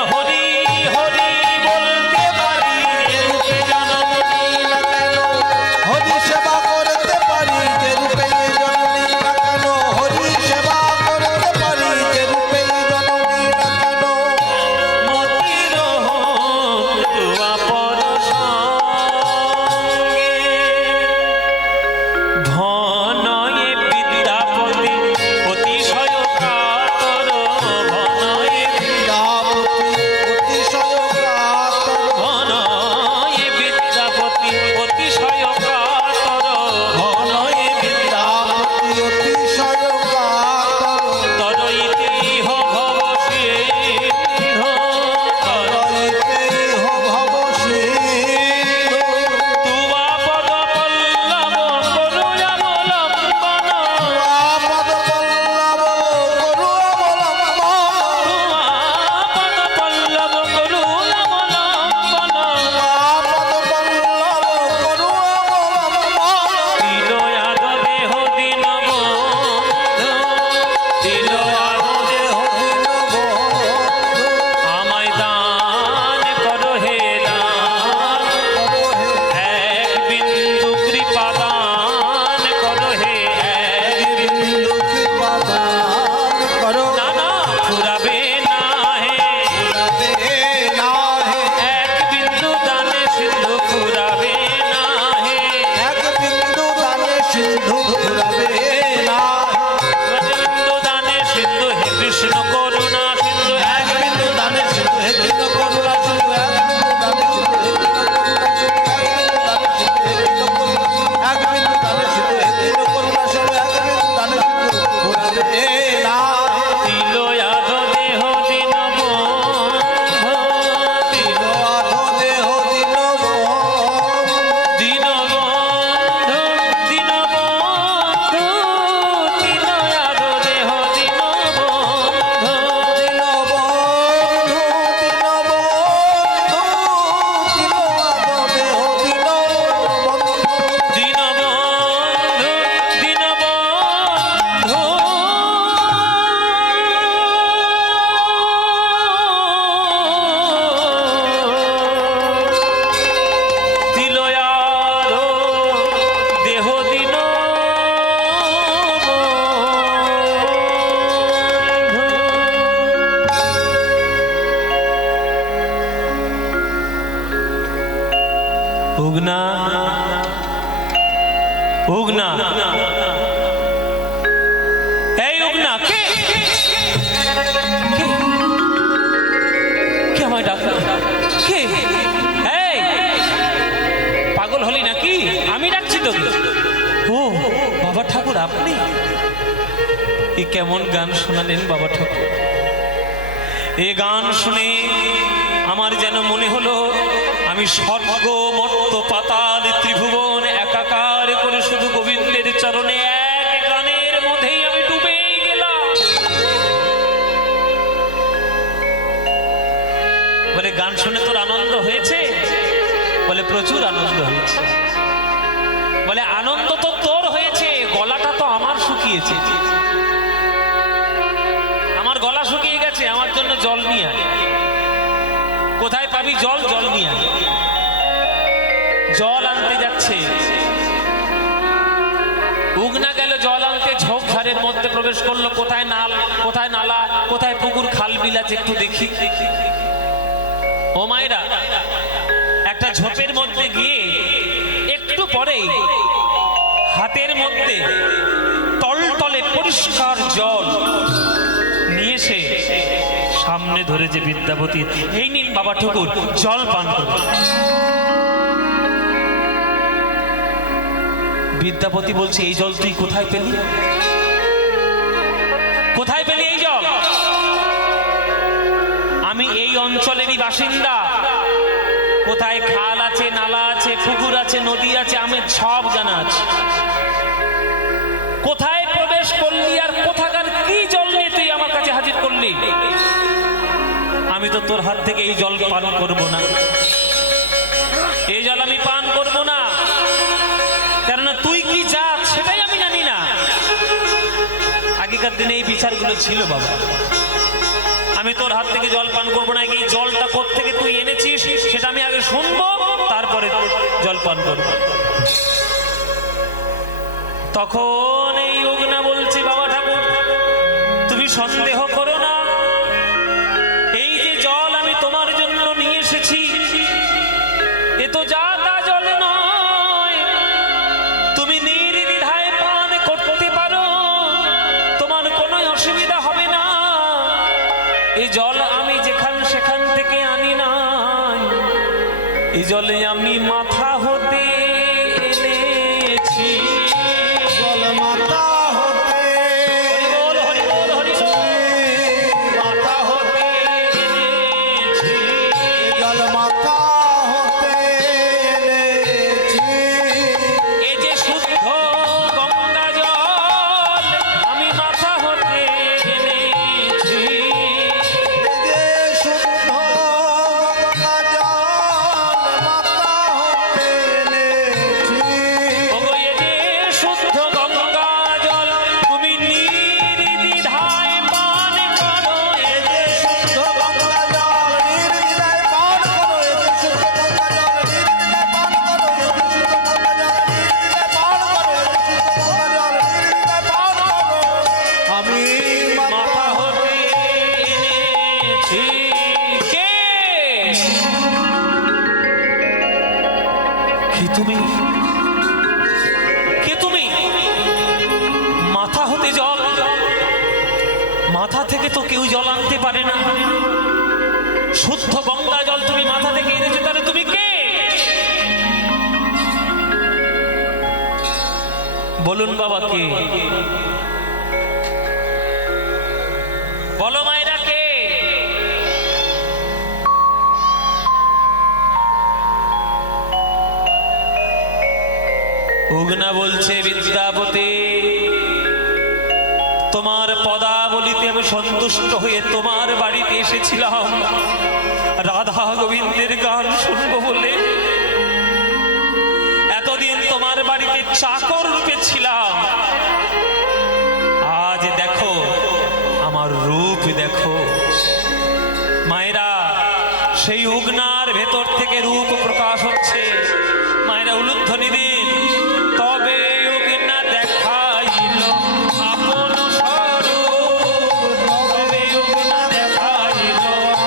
উগনা উগনা এই উগনা কে কে কে আমায় ডাকলো কে এই পাগল হলি নাকি আমি ডাকছি তোকে ও বাবা ঠাকুর আপনি এ কেমন গান শোনালেন বাবা ঠাকুর এ গান শুনে আমার যেন মনে হলো আমি স্বর্গ মর্ত পাতাল ত্রিভুবন একাকার করে শুধু গোবিন্দের চরণে এক গানের মধ্যেই আমি ডুবে গেলাম বলে গান শুনে তোর আনন্দ হয়েছে বলে প্রচুর আনন্দ হয়েছে বলে আনন্দ তো তোর হয়েছে গলাটা তো আমার শুকিয়েছে আমার গলা শুকিয়ে গেছে আমার জন্য জল নিয়ে আয় কোথায় পাবি জল জল নিয়ে আয় জল আনতে যাচ্ছে উগনা গেল জল আনতে ঝোপঝাড়ের মধ্যে প্রবেশ করলো কোথায় নালা কোথায় পুকুর খাল বিল আছে একটু দেখি ও মায়েরা একটা ঝোপের মধ্যে গিয়ে একটু পরেই হাতের মধ্যে টলটলে পরিষ্কার জল নিয়ে এসে সামনে ধরে যে বিদ্যাপতি এই নিন বাবা ঠাকুর জল পান করুন বিদ্যাপতি বলছে এই জল তুই কোথায় পেলি কোথায় পেলি এই জল আমি এই অঞ্চলেরই বাসিন্দা কোথায় খাল আছে নালা আছে পুকুর আছে নদী আছে আমি সব জানা আছে কোথায় প্রবেশ করলি আর কোথাকার কি জল নিয়ে তুই আমার কাছে হাজির করলি আমি তো তোর হাত থেকে এই জল পান করব না এই জল আমি পান করব না কেননা তুই কি জাত সেটাই আমি জানি না আগেকার দিনে এই বিচারগুলো ছিল বাবা আমি তোর হাত থেকে জল পান করবো না এই জলটা কোত্থেকে তুই এনেছিস সেটা আমি আগে শুনবো তারপরে জল পান করবো তখন এই উগনা বলছে বাবা ঠাকুর তুমি সন্দেহ করো না এই যে জল আমি তোমার জন্য নিয়ে এসেছি এ তো যা তা জল নয় তুমি নির্দ্বিধায় পান করতে পারো তোমার কোনো অসুবিধা হবে না এই জল আমি সেখান থেকে আনি না এই জলে আমি মাথা হতে এনেছি জল মাতা হতে মাথা হতে এনেছি জল মাতা হতে এনেছি এই যে শুদ্ধ গঙ্গা জল আমি মাথা হতে এনেছি যে শুদ্ধ গঙ্গা জল মাতা হতে এনেছি ওগো এই যে শুদ্ধ গঙ্গা জল তুমি নির্দ্বিধায় পান করো এই যে শুদ্ধ গঙ্গা জল নির্দ্বিধায় পান করো এ যে শুদ্ধ গঙ্গা জল নির্দ্বিধায় পান করো এ যে শুদ্ধ গঙ্গা জল নির্দ্বিধায় পান করো এ যে শুদ্ধ গঙ্গা জল নির্দ্বিধায় পান করো আমি মাথা হতে এনেছি কে তুমি কে তুমি মাথা হতে জল মাথা থেকে তো কেউ জল আনতে পারে না শুদ্ধ গঙ্গা জল তুমি মাথা থেকে এনেছো তাহলে তুমি কে বলুন বাবা কে বলো মায়েরা কে উগনা বলছে বিদ্যাপতি তোমার পদাবলিতে আমি সন্তুষ্ট হয়ে তোমার বাড়িতে এসেছিলাম রাধা গোবিন্দের গান শুনবো বলে এতদিন তোমার বাড়িতে চাকর রূপে ছিলাম আজ দেখো আমার রূপ দেখো মায়েরা সেই উগনার ভেতর থেকে রূপ প্রকাশ হচ্ছে মায়েরা উলুধ্বনি দিন তবে উগনা দেখাইল আপন স্বরূপ তবে উগনা দেখাইল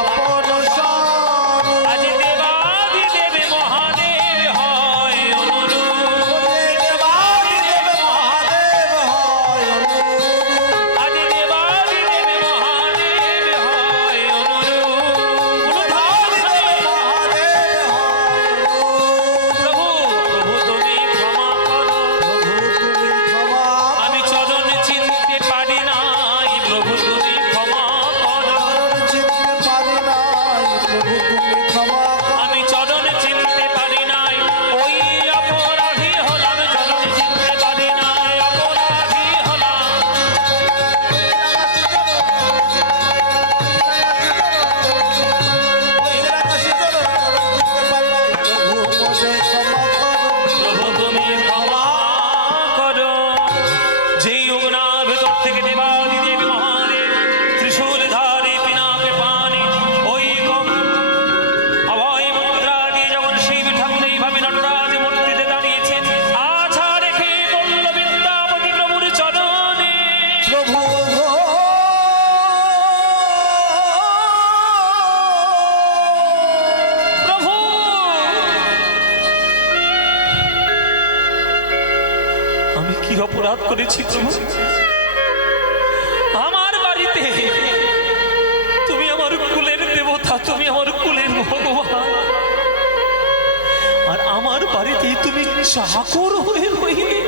আপন স্বরূপ আজ দেবাদি দেবে মহাদেব হয় অপরাধ করেছি প্রভু। আমার বাড়িতে তুমি আমার কুলের দেবতা, তুমি আমার কুলের ভগবান, আর আমার বাড়িতে তুমি চাকর হয়ে রইলে।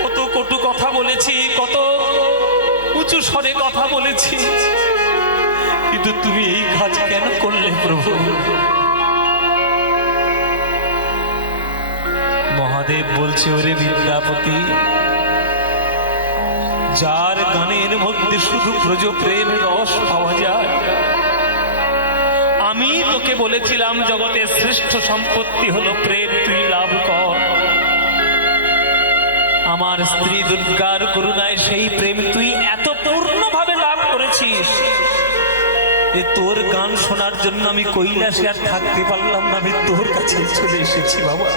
কত কটু কথা বলেছি, কত উঁচু স্বরে কথা বলেছি, কিন্তু তুমি এই কাজ কেন করলে প্রভু? মহাদেব বলছে, ওরে বিদ্যাপতি, যার গানের মধ্যে শুধু ব্রজ প্রেম রস পাওয়া যায়, আমি তোকে বলেছিলাম জগতের শ্রেষ্ঠ সম্পত্তি হলো প্রেম, তুই লাভ কর। আমার স্ত্রী দুর্গার করুণায় সেই প্রেম তুই এত পূর্ণভাবে লাভ করেছিস যে তোর গান শোনার জন্য আমি কৈলাসে আর থাকতে পারলাম না, আমি তোর কাছে চলে এসেছি বাবা।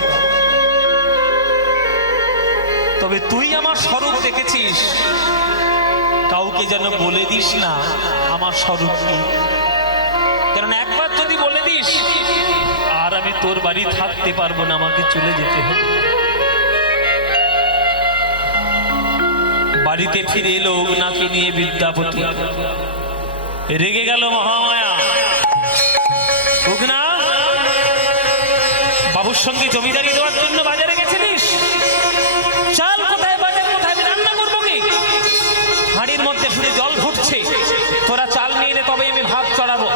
তবে তুই আমার স্বরূপ দেখেছিস, কাউকে যেন বলে দিস না আমার স্বরূপ কি, কারণ একবার যদি বলে দিস আর আমি তোর বাড়ি থাকতে পারবো না, আমাকে চলে যেতে হবে। বাড়িতে ফিরে এলো ওগনাকে নিয়ে বিদ্যাপতি। রেগে গেল মহামায়া। ওগনা, বাবুর সঙ্গে জমিদারি দেওয়ার জন্য বাজারে গেছিলিস? চাল কোথায়, বাজার কোথায়, আমি রান্না করবো কি? হাঁড়ির মধ্যে শুধু জল ফুটছে, তোরা চাল নিয়ে এলে তবে আমি ভাত চড়াবো।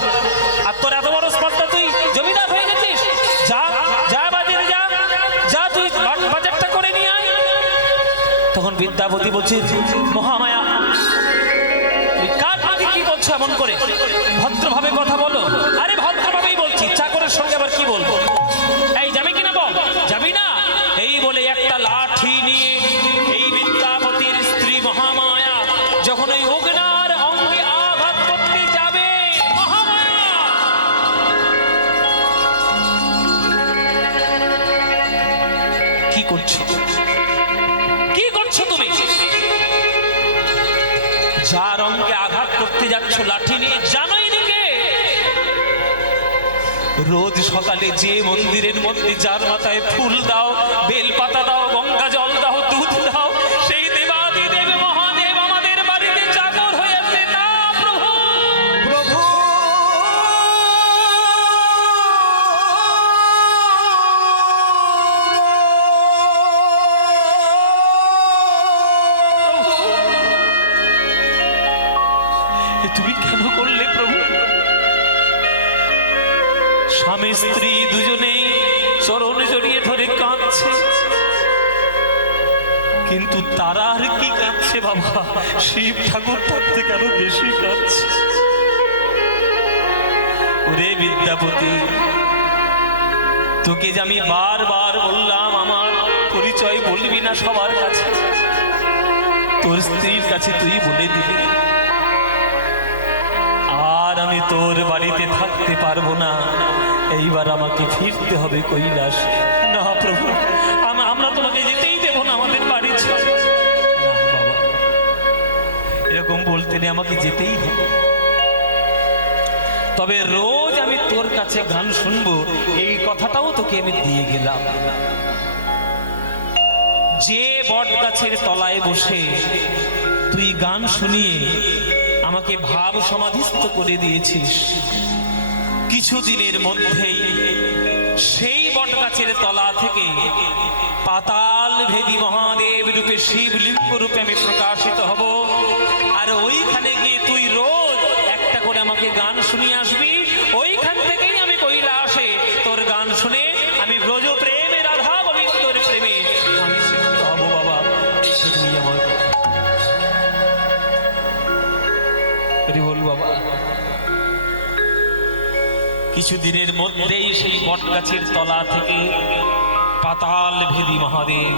আর তোর এত বড় স্পর্ধা, তুই জমিদার হয়ে গেছিস? যা যা বাজারে যা, যা তুই বাজারটা করে নিয়ে আয়। তখন বিদ্যাপতি বলছে, মহামায়া কার প্রতি কি বলছো এমন করে? ভদ্রভাবে কথা বলো। আরে ভদ্রভাবেই বলছি, চাকরের সঙ্গে আবার কি বলবো? এই যাবি কিনা বল? যাবি না? এই বলে একটা লাঠি নিয়ে এই বিদ্যাপতির স্ত্রী মহামায়া যখন ওই ওগনার অঙ্গে আঘাত করতে যাবে, মহামায়া কি করছো? কি করছো তুমি? যার অঙ্গে আঘাত করতে যাচ্ছ লাঠি নিয়ে, জানোই দিকে রোজ সকালে যে মন্দিরের মধ্যে যার মাথায় ফুল দাও, বেল পাতা দাও, গঙ্গা জল দাও, দুধ দাও, সেই দেবাদিদেব মহাদেব আমাদের বাড়িতে চাকর হয়ে আসে না প্রভু। প্রভু তুমি কেন করলে প্রভু? স্বামী স্ত্রী দুজনেই চরণ জড়িয়ে ধরে কাঁদছে, কিন্তু তারা আর কি কাঁদছে বাবা? শিব ঠাকুর তার থেকে আরো বেশি কাঁদছে। ওরে বিদ্যাপতি, তোকে যে আমি বারবার বললাম আমার পরিচয় বলবি না সবার কাছে, তোর স্ত্রীর কাছে তুই বলে দিবি, আর আমি তোর বাড়িতে থাকতে পারবো না, এইবার আমাকে ফিরতে হবে কৈলাস। না প্রভু, আমরা তোমাকে যেতেই দেবো না আমাদের বাড়ি ছেড়ে। না বাবা, এরকম বলতে নেই, আমাকে যেতেই হবে। তবে রোজ আমি তোর কাছে গান শুনবো, এই কথাটাও তোকে আমি দিয়ে গেলাম। যে বট গাছের তলায় বসে তুই গান শুনিয়ে আমাকে ভাব সমাধিস্থ করে দিয়েছিস, কিছুদিনের মধ্যেই সেই বট গাছের তলা থেকে পাতাল ভেদী মহাদেব রূপে শিবলিঙ্গ রূপে আমি প্রকাশিত হব। আর ওইখানে গিয়ে তুই রোজ একটা করে আমাকে গান শুনিয়ে আসবি। ওইখান থেকেই আমি কৈলাসে তোর গান শুনে আমি ব্রজ প্রেমে, রাধা গোবিন্দর প্রেমে আমি সিদ্ধ হব বাবা। তুই আমার বল বাবা। কিছুদিনের মধ্যেই সেই বট গাছের তলা থেকে পাতাল ভেদী মহাদেব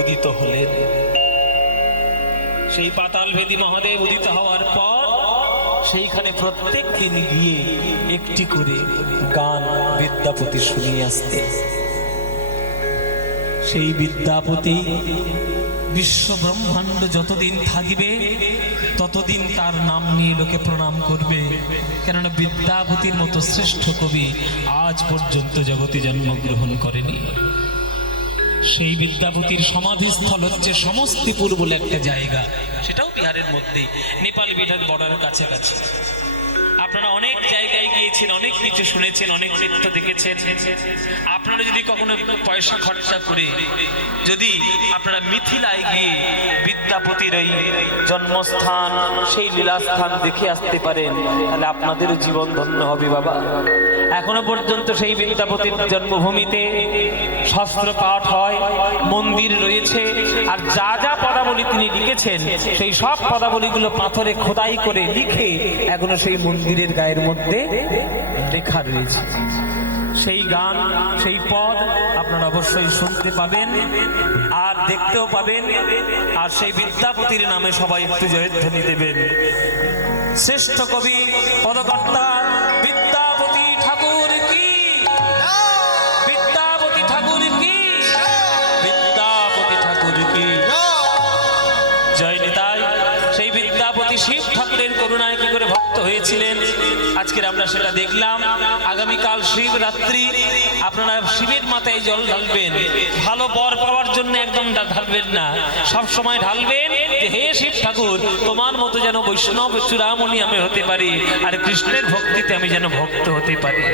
উদিত হলেন। সেই পাতাল ভেদী মহাদেব উদিত হওয়ার পর সেইখানে প্রত্যেক দিন গিয়ে একটি করে গান বিদ্যাপতি শুনিয়ে আসতেন। সেই বিদ্যাপতি বিশ্ব ব্রহ্মাণ্ড যতদিন থাকবে ততদিন তার নাম নিয়ে লোকে প্রণাম করবে, কেননা বিদ্যাপতির মতো শ্রেষ্ঠ কবি আজ পর্যন্ত জগতে জন্মগ্রহণ করেনি। সেই বিদ্যাপতির সমাধিস্থল হচ্ছে সমস্তিপুর বলে একটা জায়গা, সেটাও বিহারের মধ্যে, নেপাল বিহার বর্ডারের কাছাকাছি। আপনারা অনেক জায়গায় গিয়েছেন, অনেক কিছু শুনেছেন, অনেক নৃত্য দেখেছেন। আপনারা যদি কখনো পয়সা খরচা করে যদি আপনারা মিথিলায় গিয়ে বিদ্যাপতির এই জন্মস্থান, সেই লীলাস্থান দেখে আসতে পারেন, তাহলে আপনাদেরও জীবন ধন্য হবে বাবা। এখনো পর্যন্ত সেই বিদ্যাপতির জন্মভূমিতে শাস্ত্র পাঠ হয়, মন্দির রয়েছে, আর যা যা পদাবলী তিনি লিখেছেন সেই সব পদাবলীগুলো পাথরে খোদাই করে লিখে এখনো সেই মন্দিরের গায়ের মধ্যে লেখা রয়েছে। সেই গান, সেই পদ আপনারা অবশ্যই শুনতে পাবেন আর দেখতেও পাবেন। আর সেই বিদ্যাপতির নামে সবাই একটু জয়ধ্বনি দেবেন। শ্রেষ্ঠ কবি পদকর্তা বিদ্যাপতি ঠাকুর কি, বিদ্যাপতি ঠাকুর কি, বিদ্যাপতি ঠাকুর কি জয় নিতাই। সেই বিদ্যাপতি শিব ঠাকুরের করুণায় কি করে ভক্ত হয়েছিলেন আজকের আমরা সেটা দেখলাম। আগামীকাল শিবরাত্রি, আপনারা শিবের মাথায় জল ঢালবেন, ভালো বর পাওয়ার জন্য একদম ঢালবেন না, সব সময় ঢালবেন যে হে শিব ঠাকুর, তোমার মতো যেন বৈষ্ণব চূড়ামণি আমি হতে পারি, আর কৃষ্ণের ভক্তিতে আমি যেন ভক্ত হতে পারি।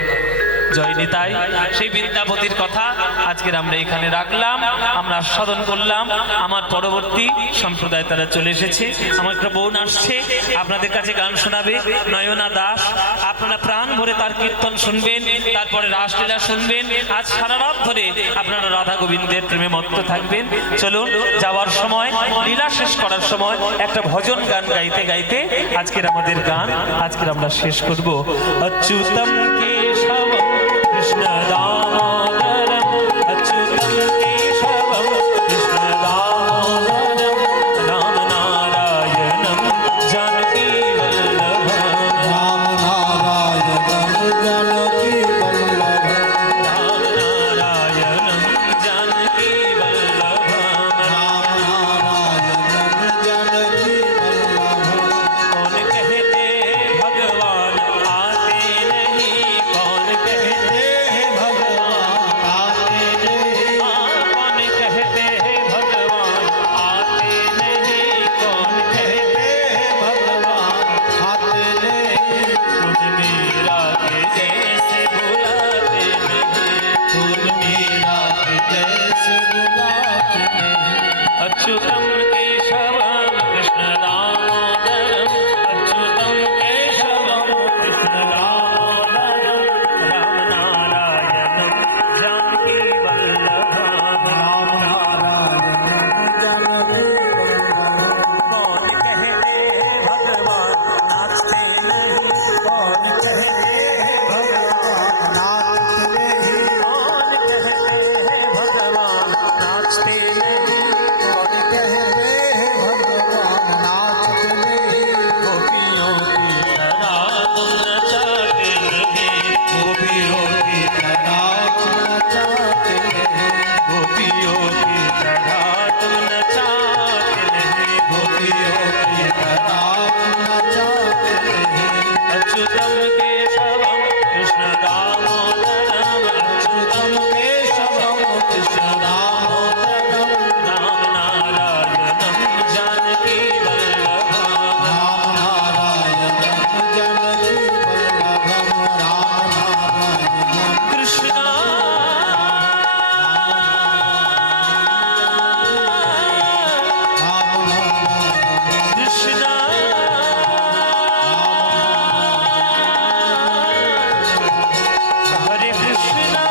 জয় নিতাই। সেই বিদ্যাপতির কথা আজকের আমরা এখানে রাখলাম, আমরা আস্বাদন করলাম। আমার পরবর্তী সম্প্রদায় তারা চলে এসেছে, আমার একটা বোন আসছে আপনাদের কাছে গান শোনাবে, নয়না দাস। আপনারা প্রাণ ভরে তার কীর্তন শুনবেন, তারপরে রাসলীলা শুনবেন। আজ সারা রাত ধরে আপনারা রাধা গোবিন্দের প্রেমে মত্ত থাকবেন। চলুন, যাওয়ার সময়, লীলা শেষ করার সময় একটা ভজন গান গাইতে গাইতে আজকের আমাদের গান আজকের আমরা শেষ করব। অচ্যুতম কেশবম কৃষ্ণ দামোদরম, অচ্যুতম কেশবম কৃষ্ণ দামোদরম, রাম নারায়ণম জানকী বল্লভম, রাম নারায়ণম জানকী বল্লভম, রাম নারায়ণম জানকী বল্লভম, রাম নারায়ণম জানকী বল্লভম। कौन कहते भगवान आते नहीं, कौन कहते भगवान आते नहीं, कौन कहते भगवान आते नहीं, कौन कहते भगवान आते नहीं, खुद मीरा के जैसे बुलाते नहीं, खुद मीरा के जैसे बुलाते नहीं। अच्युतम केशवम कृष्ण दामोदरम, अच्युतम केशवम कृष्ण दामोदरम, राम नारायणम जानकी वल्लभम, राम नारायणम जानकी वल्लभम। कौन कहते भगवान नाचते नहीं, कौन कहते भगवान नाचते नहीं, कौन कहते भगवान नाचते नहीं, कौन कहते भगवान नाचते नहीं, गोपियों की तरह तुम नचाते नहीं, गोपियों की तरह तुम नचाते नहीं, गोपियों की तरह तुम नचाते नहीं, गोपियों की तरह तुम नचाते नहीं। अच्युतम केशवम कृष्ण दामोदरम, अच्युतम केशवम कृष्ण दामोदरम, राम नारायणम जानकी वल्लभम, राम नारायणम जानकी वल्लभम, राम नारायणम कृष्णा राम नारायणम कृष्णा हरे कृष्णा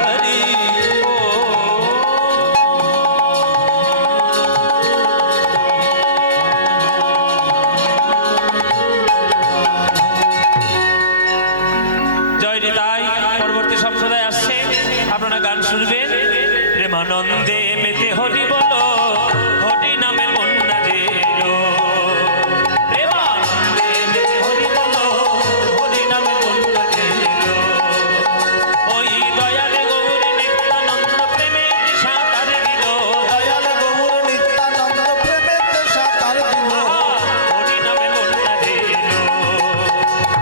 हरि জয় নিতাই। পরবর্তী সম্প্রদায় আসছে, আপনারা গান শুনবেন। প্রেমানন্দে মেতে হরি বলো, হরি নামের বন্যা যেলো, প্রেমানন্দে মেতে হরি বলো, হরি নামের বন্যা যেলো, ওই দয়াল গৌর নিত্যানন্দ প্রেমে সাঁতার দিল, দয়াল গৌর নিত্যানন্দ প্রেমেতে সাঁতার দিল, হরি নামের বন্যা যেলো,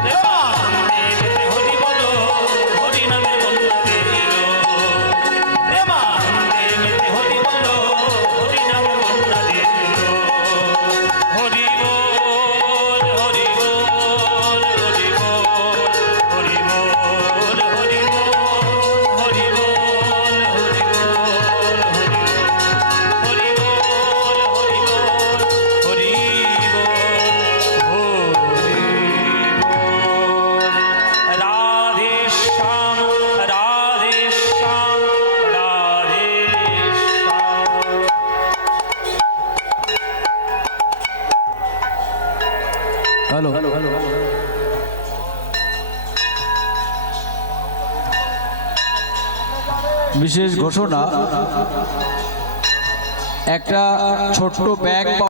প্রেমানন্দে মেতে হরি বলো, হরি নামের হ্যালো বিশেষ ঘোষণা, একটা ছোট্ট ব্যাগ